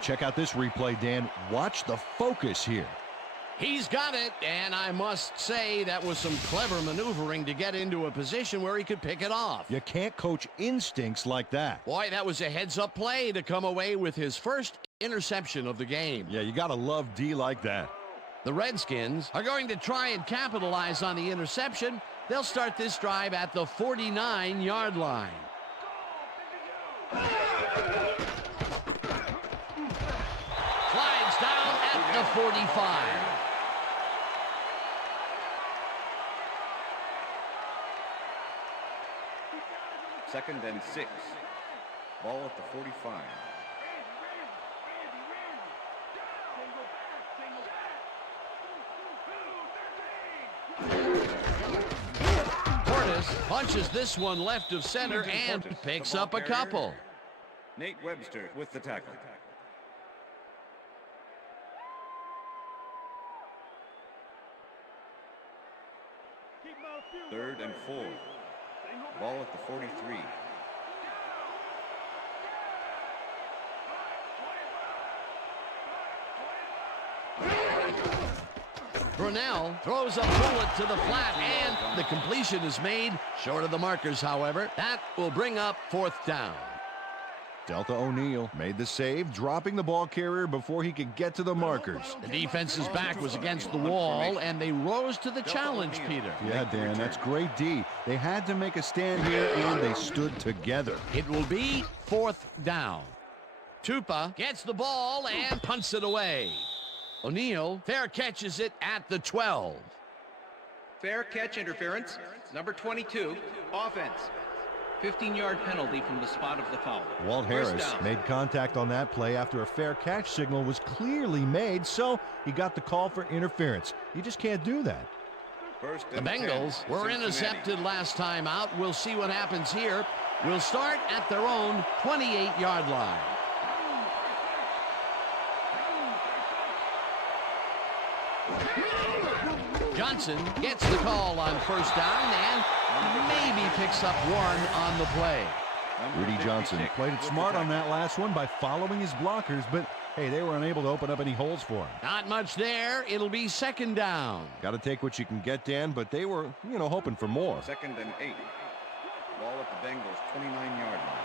Check out this replay, Dan. Watch the focus here. He's got it, and I must say that was some clever maneuvering to get into a position where he could pick it off. You can't coach instincts like that. Boy, that was a heads-up play to come away with his first interception of the game. Yeah, you got to love D like that. The Redskins are going to try and capitalize on the interception. They'll start this drive at the 49-yard line. Slides down at the 45. Second and 6. Ball at the 45. Portis punches this one left of center and picks up a couple. Nate Webster with the tackle. Third and 4. Ball at the 43. Brunell throws a bullet to the flat, and the completion is made short of the markers, however. That will bring up 4th down. Delta O'Neal made the save, dropping the ball carrier before he could get to the markers. The defense's back was against the wall, and they rose to the challenge, Peter. Yeah, Dan, that's great D. They had to make a stand here, and they stood together. It will be 4th down. Tupa gets the ball and punts it away. O'Neal fair catches it at the 12. Fair catch interference. Number 22, offense. 15-yard penalty from the spot of the foul. Walt Harris made contact on that play after a fair catch signal was clearly made, so he got the call for interference. You just can't do that. The Bengals were intercepted last time out. We'll see what happens here. We'll start at their own 28-yard line. Johnson gets the call on 1st down and maybe picks up 1 on the play. Rudy Johnson played it smart on that last one by following his blockers, but hey, they were unable to open up any holes for him. Not much there. It'll be 2nd down. Got to take what you can get, Dan, but they were, hoping for more. 2nd and 8. Ball at the Bengals' 29-yard line.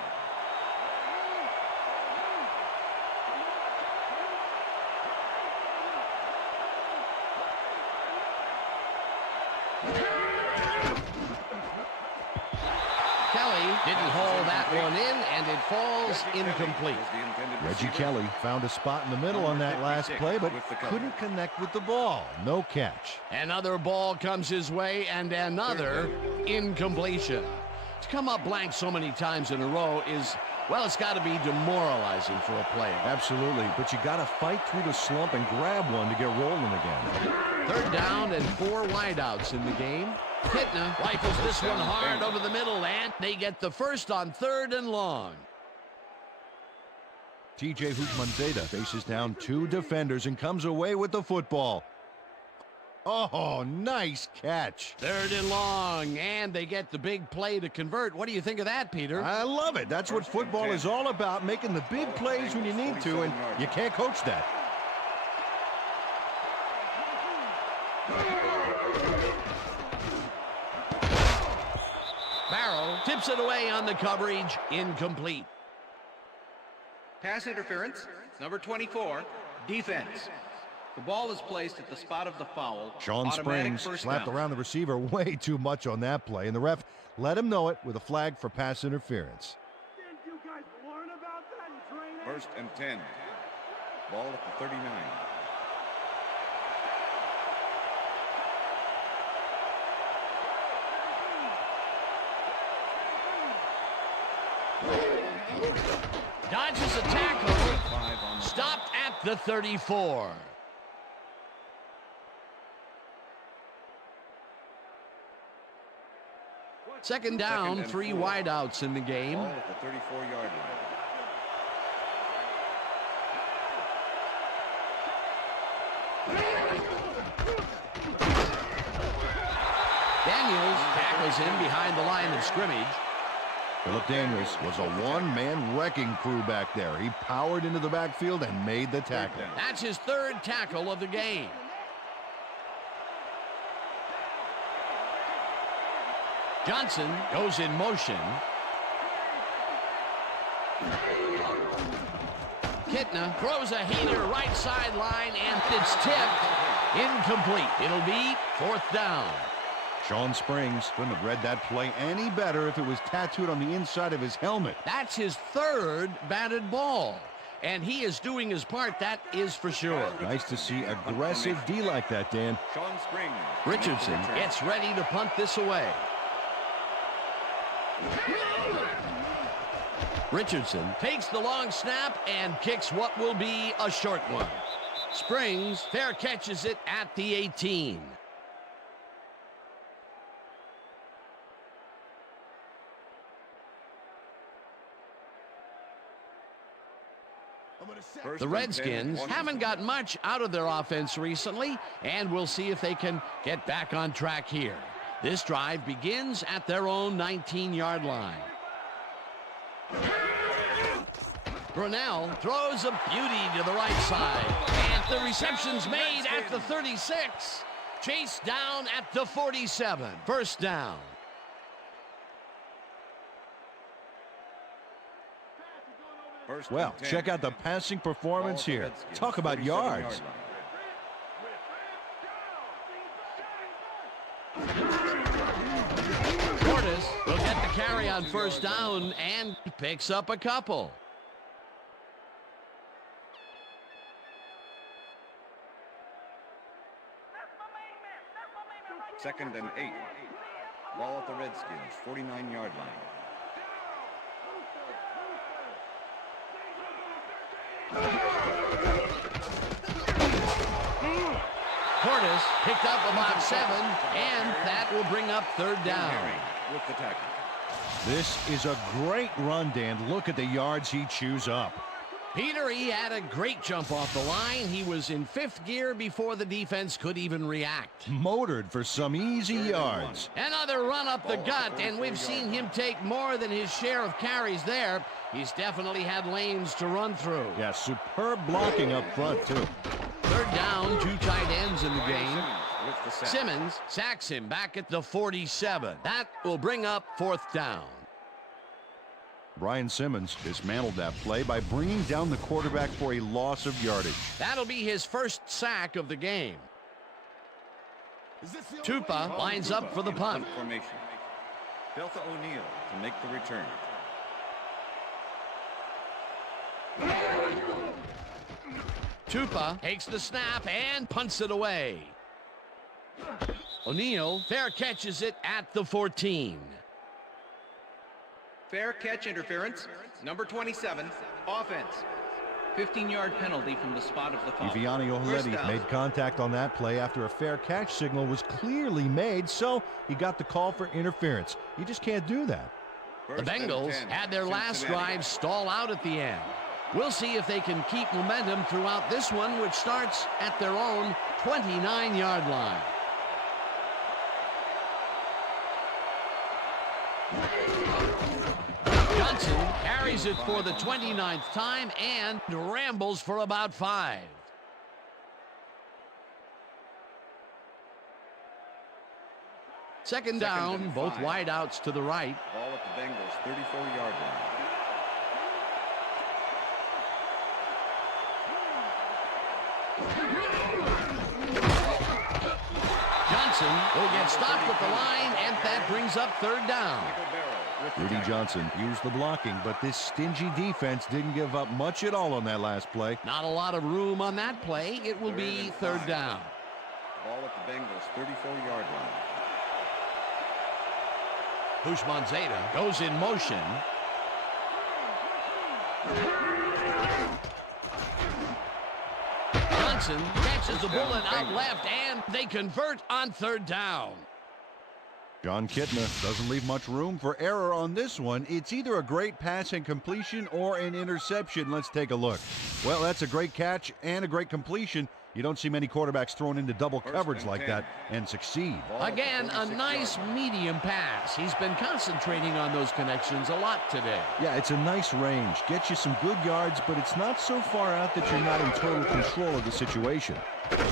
Kelly didn't haul that one in, and it falls incomplete. Reggie Kelly found a spot in the middle on that last play, but couldn't connect with the ball. No catch. Another ball comes his way, and another incompletion. To come up blank so many times in a row is, well, it's got to be demoralizing for a player. Absolutely, but you got to fight through the slump and grab one to get rolling again. 3rd down and 4 wideouts in the game. Kitna rifles this one hard over the middle, and they get the first on 3rd and long. TJ Houshmandzadeh faces down 2 defenders and comes away with the football. Oh, nice catch. 3rd and long, and they get the big play to convert. What do you think of that, Peter? I love it. That's what football is all about, making the big plays when you need to, and you can't coach that. Barrow tips it away on the coverage, incomplete. Pass interference, number 24, defense. The ball is placed at the spot of the foul. Sean Springs slapped around the receiver way too much on that play, and the ref let him know it with a flag for pass interference. Didn't you guys learn about that in training? 1st and 10. Ball at the 39. Dodges a tackle. Stopped at the 34. Second down, 3 wideouts in the game. Ball at the 34-yard line. Daniels tackles him behind the line of scrimmage. Philip Daniels was a one-man wrecking crew back there. He powered into the backfield and made the tackle. That's his 3rd tackle of the game. Johnson goes in motion. Kitna throws a heater right sideline, and it's tipped. Incomplete. It'll be 4th down. Sean Springs couldn't have read that play any better if it was tattooed on the inside of his helmet. That's his 3rd batted ball, and he is doing his part, that is for sure. Nice to see aggressive D like that, Dan. Sean Springs. Richardson gets ready to punt this away. Richardson takes the long snap and kicks what will be a short one. Springs fair catches it at the 18. The Redskins haven't got much out of their offense recently, and we'll see if they can get back on track here. This drive begins at their own 19-yard line. Brunell throws a beauty to the right side, and the reception's made at the 36. Chased down at the 47. First down. Well, check out the passing performance here. Talk about yards. Portis will get the carry on first down and picks up a couple. Second and 8. Ball at the Redskins, 49-yard line. Portis picked up about 7, and that will bring up third down. With the tackle. This is a great run, Dan. Look at the yards he chews up. Peter, he had a great jump off the line. He was in 5th gear before the defense could even react. Motored for some easy yards. Another run up the gut, and we've seen him take more than his share of carries there. He's definitely had lanes to run through. Yeah, superb blocking up front, too. Third down, 2 tight ends in the game. Simmons sacks him back at the 47. That will bring up 4th down. Brian Simmons dismantled that play by bringing down the quarterback for a loss of yardage. That'll be his first sack of the game. Tupa lines up for the punt. Formation. Delta O'Neal to make the return. Tupa takes the snap and punts it away. O'Neal fair catches it at the 14. Fair catch interference. Number 27. Offense. 15-yard penalty from the spot of the foul. Iviani Ohletti made contact on that play after a fair catch signal was clearly made, so he got the call for interference. You just can't do that. The Bengals had their last drive stall out at the end. We'll see if they can keep momentum throughout this one, which starts at their own 29-yard line. Johnson carries it for the 29th time and rambles for about 5. Second down, both wideouts to the right. Ball at the Bengals, 34-yard line. Johnson will get stopped at the line, and that brings up third down. Rudy Johnson used the blocking, but this stingy defense didn't give up much at all on that last play. Not a lot of room on that play. It will be third down. Ball at the Bengals, 34-yard line. Hushman Zeta goes in motion. Johnson catches the bullet out left, and they convert on third down. John Kitna doesn't leave much room for error on this one. It's either a great pass and completion or an interception. Let's take a look. Well, that's a great catch and a great completion. You don't see many quarterbacks thrown into double coverage like that and succeed. Again, a nice medium pass. He's been concentrating on those connections a lot today. Yeah, it's a nice range. Gets you some good yards, but it's not so far out that you're not in total control of the situation.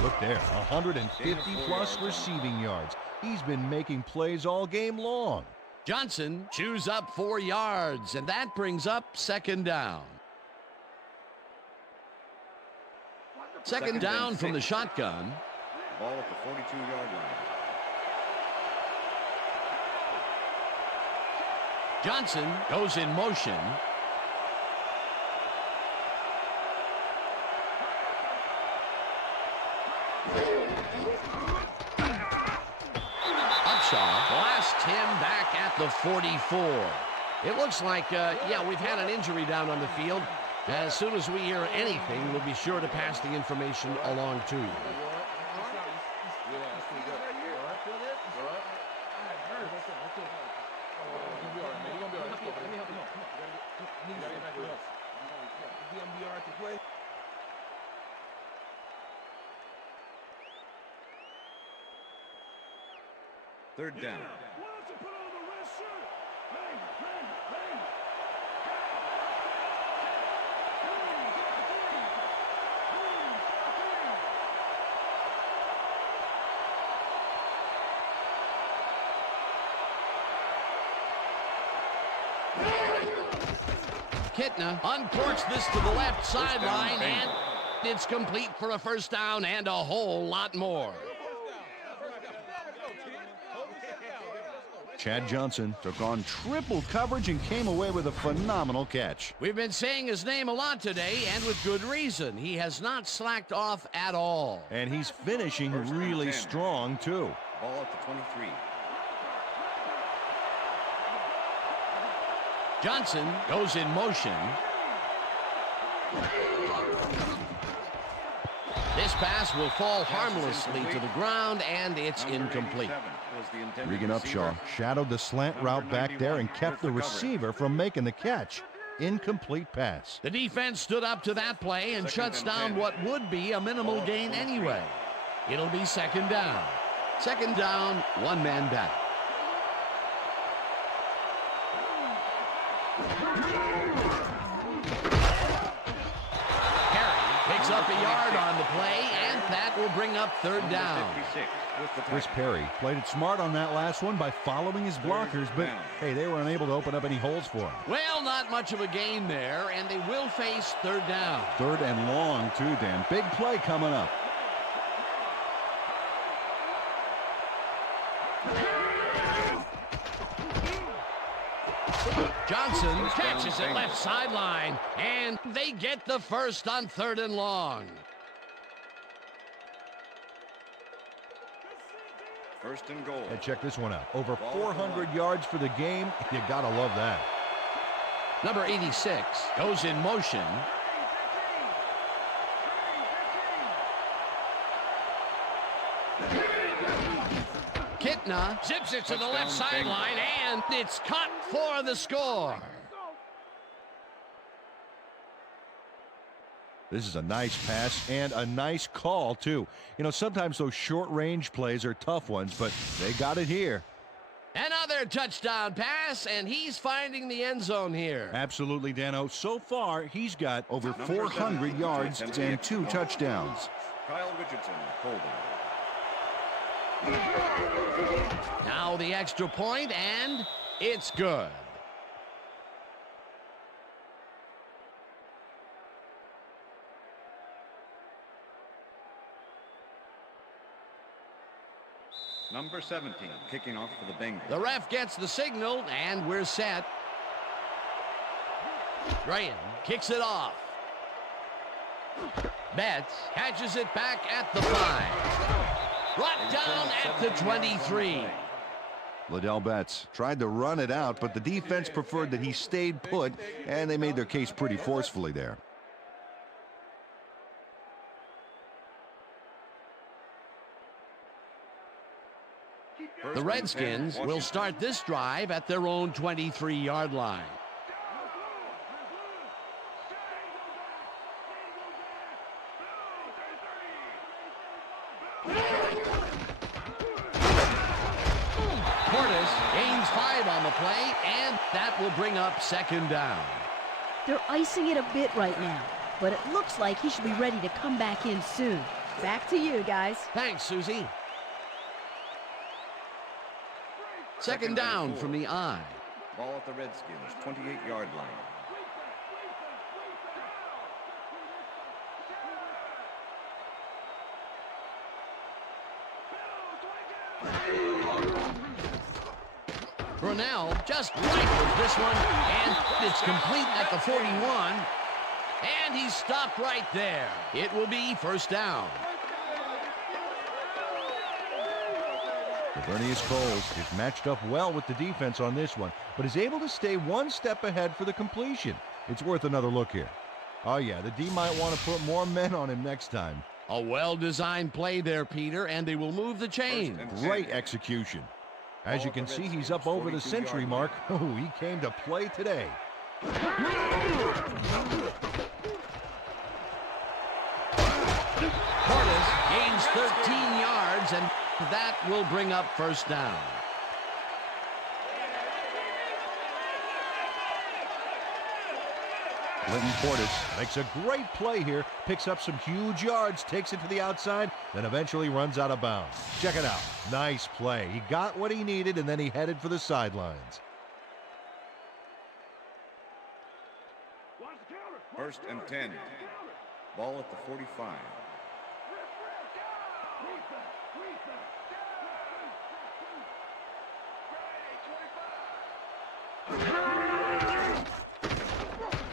Look there, 150-plus receiving yards. He's been making plays all game long. Johnson chews up 4 yards, and that brings up second down. Second down from the shotgun. Ball at the 42-yard line. Johnson goes in motion. Upshaw blasts him back at the 44. It looks like, yeah, we've had an injury down on the field. As soon as we hear anything, we'll be sure to pass the information along to you. Third down. Kitna uncorks this to the left sideline, and it's complete for a first down and a whole lot more. Chad Johnson took on triple coverage and came away with a phenomenal catch. We've been saying his name a lot today, and with good reason. He has not slacked off at all. And he's finishing really strong, too. Ball at the 23. Johnson goes in motion. This pass will fall harmlessly to the ground, and it's incomplete. Regan Upshaw shadowed the slant route back there and kept the receiver from making the catch. Incomplete pass. The defense stood up to that play and shuts down what would be a minimal gain anyway. It'll be second down. Second down, one man back. Perry picks up a yard on the play, and that will bring up third down. Chris Perry played it smart on that last one by following his blockers, but hey, they were unable to open up any holes for him. Well, not much of a gain there, and they will face third down. Third and long, too, Dan. Big play coming up. Johnson catches it left sideline, and they get the first on third and long. First and goal. And check this one out. Over 400 yards for the game. You gotta love that. Number 86 goes in motion. Kitna zips it to the left sideline, and it's caught for the score. This is a nice pass and a nice call, too. You know, sometimes those short-range plays are tough ones, but they got it here. Another touchdown pass, and he's finding the end zone here. Absolutely, Dano. So far, he's got over 400 yards and 2 touchdowns. Kyle Richardson, holding. Now the extra point, and it's good. Number 17, kicking off for the Bengals. The ref gets the signal, and we're set. Graham kicks it off. Betts catches it back at the 5. Brought down at the 23. Liddell Betts tried to run it out, but the defense preferred that he stayed put, and they made their case pretty forcefully there. The Redskins will start this drive at their own 23-yard line. Gains 5 on the play, and that will bring up second down. They're icing it a bit right now, but it looks like he should be ready to come back in soon. Back to you, guys. Thanks, Susie. Second down from the I. Ball at the Redskins, 28-yard line. Brunell just rifles this one, and it's complete at the 41. And he's stopped right there. It will be first down. Lavernius Coles is matched up well with the defense on this one, but is able to stay one step ahead for the completion. It's worth another look here. Oh, yeah, the D might want to put more men on him next time. A well-designed play there, Peter, and they will move the chain. Great execution. As you can see, he's up over the century mark. Oh, he came to play today. Portis gains 13 yards, and that will bring up first down. Clinton Portis makes a great play here, picks up some huge yards, takes it to the outside, then eventually runs out of bounds. Check it out. Nice play. He got what he needed, and then he headed for the sidelines. First and 10. Ball at the 45.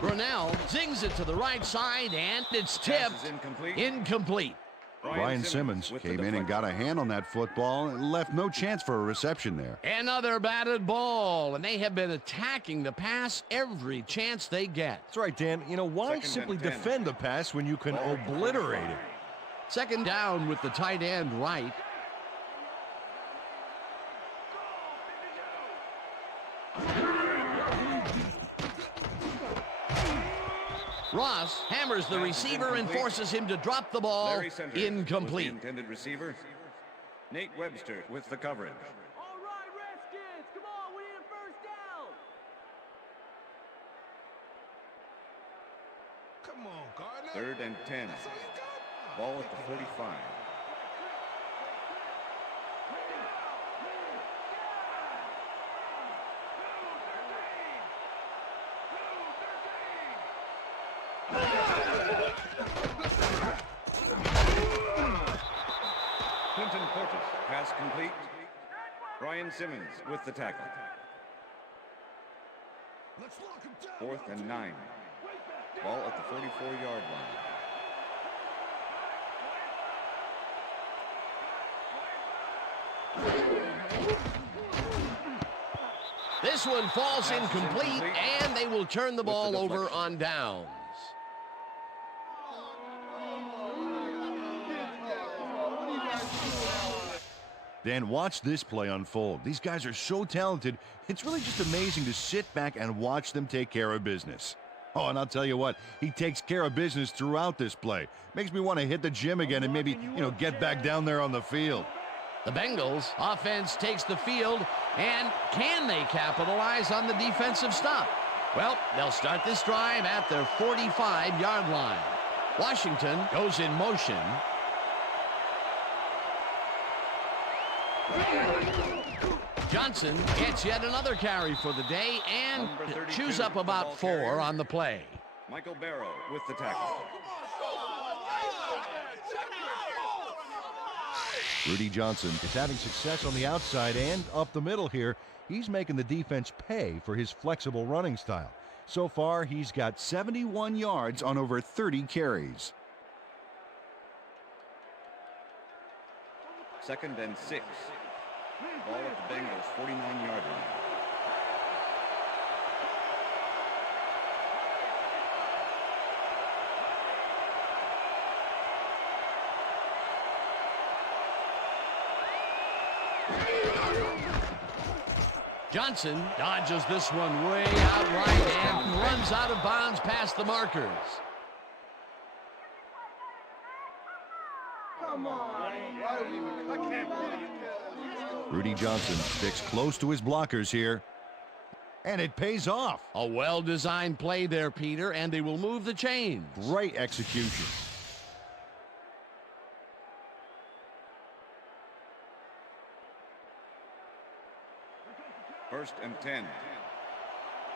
Brunell zings it to the right side, and it's tipped. Incomplete. Brian Simmons came in and got a hand on that football and left no chance for a reception there. Another batted ball, and they have been attacking the pass every chance they get. That's right, Dan. You know, why simply defend the pass when you can obliterate it? Second down with the tight end right. Ross hammers the receiver and forces him to drop the ball. Incomplete. Intended receiver. Nate Webster with the coverage. All right, Redskins, come on, we need a first down. Come on, Gardner. Third and 10. Ball at the 45. Clinton Portis, pass complete. Brian Simmons with the tackle. Let's lock him down. Fourth and 9. Ball at the 44-yard line. This one falls incomplete, and they will turn the ball over on downs. Dan, watch this play unfold. These guys are so talented, it's really just amazing to sit back and watch them take care of business. Oh, and I'll tell you what, he takes care of business throughout this play. Makes me want to hit the gym again and maybe, get back down there on the field. The Bengals offense takes the field, and can they capitalize on the defensive stop? Well, they'll start this drive at their 45-yard line. Washington goes in motion. Johnson gets yet another carry for the day and chews up about 4 on the play. Michael Barrow with the tackle. Rudy Johnson is having success on the outside and up the middle here. He's making the defense pay for his flexible running style. So far, he's got 71 yards on over 30 carries. Second and 6. Ball at the Bengals 49-yard line. Johnson dodges this one way out right and runs out of bounds past the markers. Come on. Rudy Johnson sticks close to his blockers here, and it pays off. A well-designed play there, Peter, and they will move the chains. Great execution. First and 10.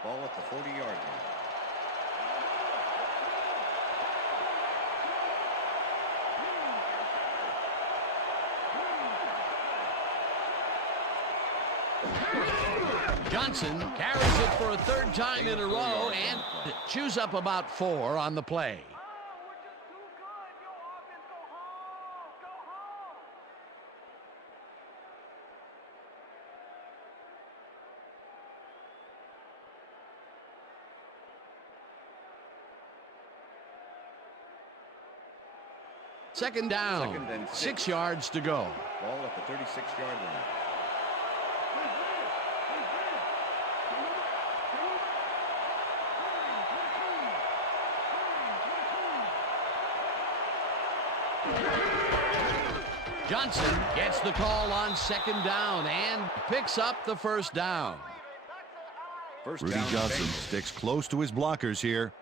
Ball at the 40-yard line. Johnson carries it for a third time in a row and chews up about 4 on the play. Second down, 6 yards to go. Ball at the 36-yard line. Johnson gets the call on second down and picks up the first down. Rudy Johnson sticks close to his blockers here,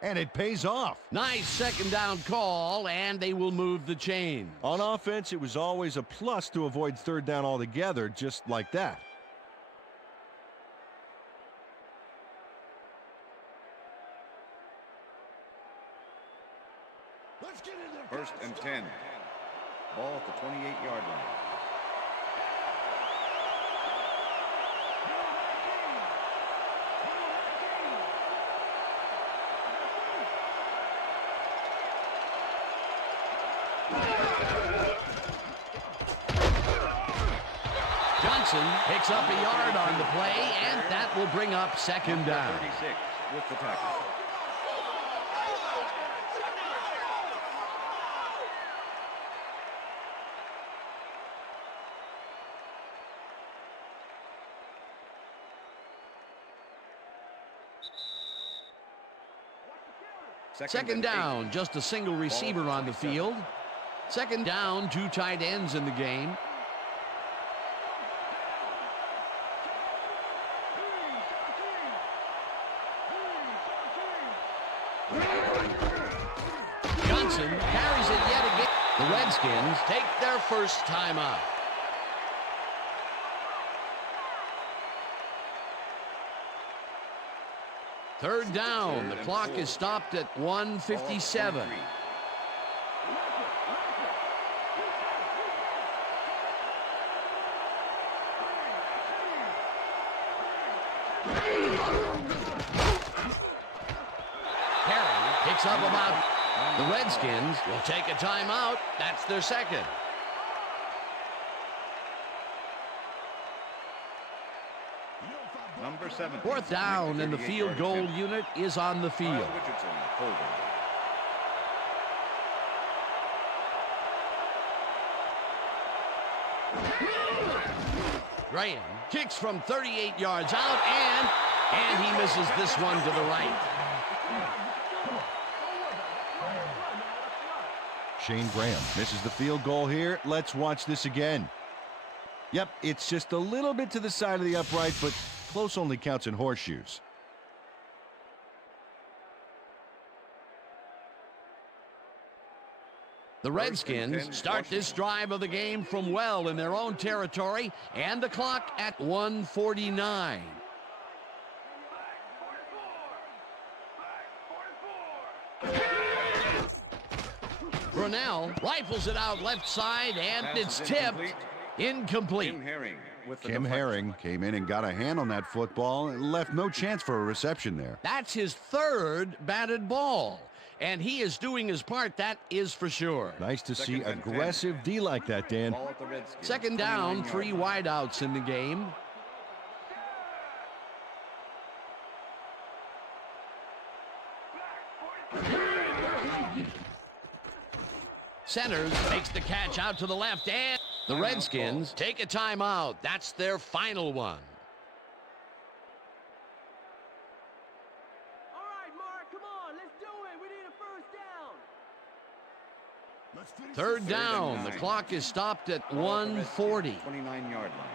and it pays off. Nice second down call, and they will move the chains. On offense, it was always a plus to avoid third down altogether, just like that. Let's get in there. First and 10. Ball at the 28-yard line. Johnson picks up a yard on the play, and that will bring up second down. 36 with the tackle. Second down, just a single receiver on the field. Second down, 2 tight ends in the game. Johnson carries it yet again. The Redskins take their first timeout. Third down. The clock is stopped at 1:57. Perry picks up about. The Redskins will take a timeout. That's their second. Number 7. Fourth down, and the field goal unit is on the field. Graham kicks from 38 yards out, and he misses this one to the right. Shane Graham misses the field goal here. Let's watch this again. Yep, it's just a little bit to the side of the upright, but close only counts in horseshoes. The Redskins start this drive of the game from well in their own territory, and the clock at 1:49. Brunell rifles it out left side, and it's tipped. Incomplete. Kim Herring came in and got a hand on that football and left no chance for a reception there. That's his third batted ball, and he is doing his part, that is for sure. Nice to see aggressive D like that, Dan. Second down, 3 wideouts in the game. Centers makes the catch out to the left, and the Redskins take a timeout. That's their final one. All right, Mark, come on, let's do it. We need a first down. Third down. The clock is stopped at 1:40. 29-yard line.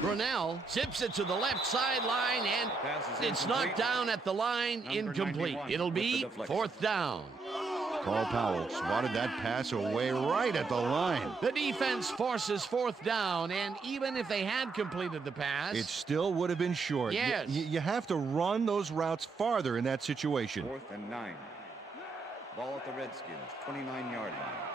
Brunell zips it to the left sideline, and it's knocked down at the line, incomplete. It'll be fourth down. Carl Powell swatted that pass away right at the line. The defense forces fourth down, and even if they had completed the pass, it still would have been short. Yes. You have to run those routes farther in that situation. 4th and 9. Ball at the Redskins, 29-yard line.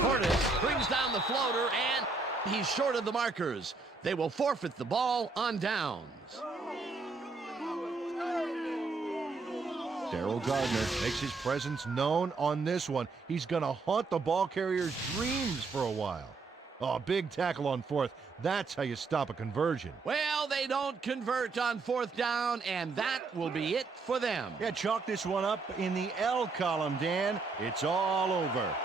Portis brings down the floater, and he's short of the markers. They will forfeit the ball on downs. Darryl Gardner makes his presence known on this one. He's going to haunt the ball carrier's dreams for a while. Oh, big tackle on 4th. That's how you stop a conversion. Well, they don't convert on 4th down, and that will be it for them. Yeah, chalk this one up in the L column, Dan. It's all over.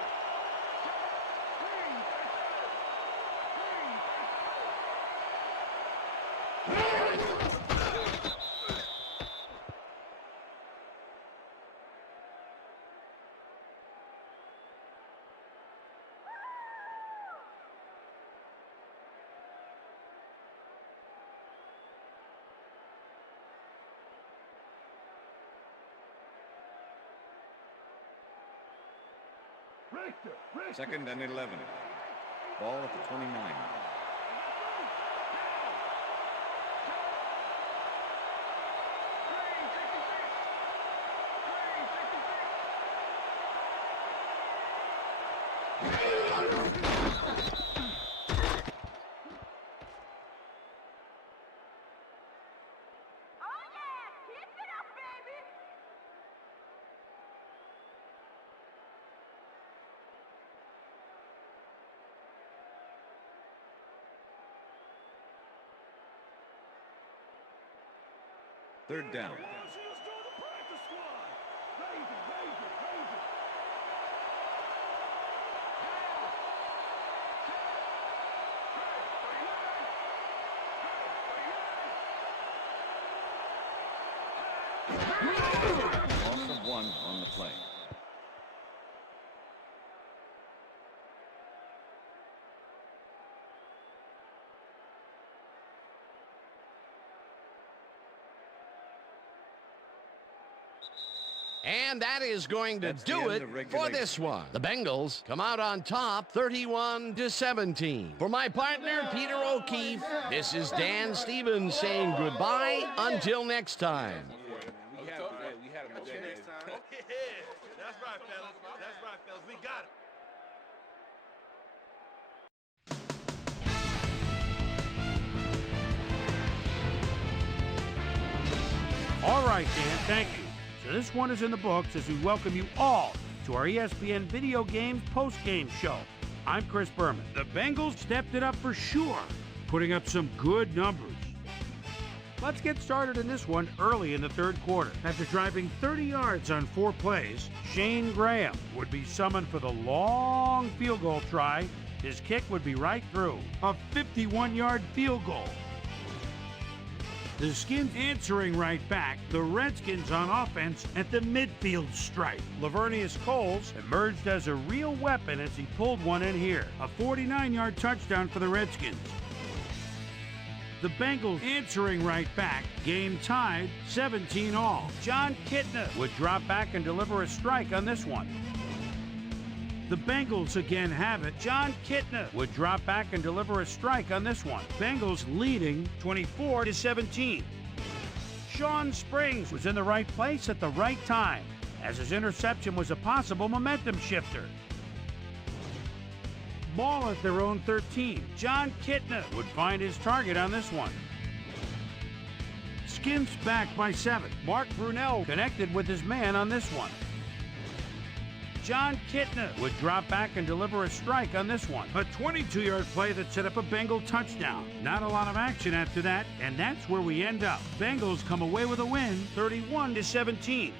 Second and 11. Ball at the 29. Third down. Loss of 1 on the play. And that is going to do it for this one. The Bengals come out on top 31-17. For my partner, Peter O'Keefe, this is Dan Stevens saying goodbye until next time. We had him until next time. That's right, fellas. That's right, fellas. We got him. All right, Dan, thank you. So this one is in the books as we welcome you all to our ESPN Video Games post-game show. I'm Chris Berman. The Bengals stepped it up for sure, putting up some good numbers. Let's get started in this one early in the third quarter. After driving 30 yards on 4 plays, Shane Graham would be summoned for the long field goal try. His kick would be right through. A 51-yard field goal. The Skins answering right back, the Redskins on offense at the midfield stripe. Lavernius Coles emerged as a real weapon as he pulled one in here. A 49-yard touchdown for the Redskins. The Bengals answering right back, game tied, 17-all. John Kitna would drop back and deliver a strike on this one. The Bengals again have it. John Kitna would drop back and deliver a strike on this one. Bengals leading 24-17. Sean Springs was in the right place at the right time, as his interception was a possible momentum shifter. Ball at their own 13. John Kitna would find his target on this one. Skins back by 7. Mark Brunell connected with his man on this one. John Kitna would drop back and deliver a strike on this one. A 22-yard play that set up a Bengal touchdown. Not a lot of action after that, and that's where we end up. Bengals come away with a win, 31-17.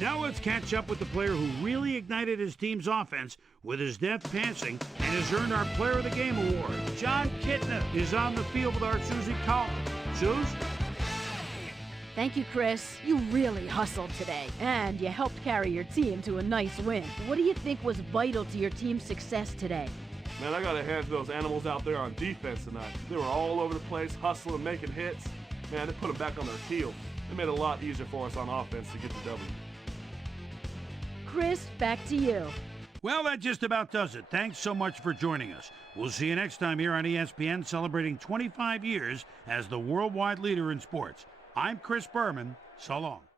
Now let's catch up with the player who really ignited his team's offense with his deft passing and has earned our Player of the Game award. John Kitna is on the field with our Susie Collins. Suze? Thank you, Chris. You really hustled today, and you helped carry your team to a nice win. What do you think was vital to your team's success today? Man, I got to hand to those animals out there on defense tonight. They were all over the place, hustling, making hits. Man, they put them back on their heels. It made it a lot easier for us on offense to get the W. Chris, back to you. Well, that just about does it. Thanks so much for joining us. We'll see you next time here on ESPN, celebrating 25 years as the worldwide leader in sports. I'm Chris Berman. So long.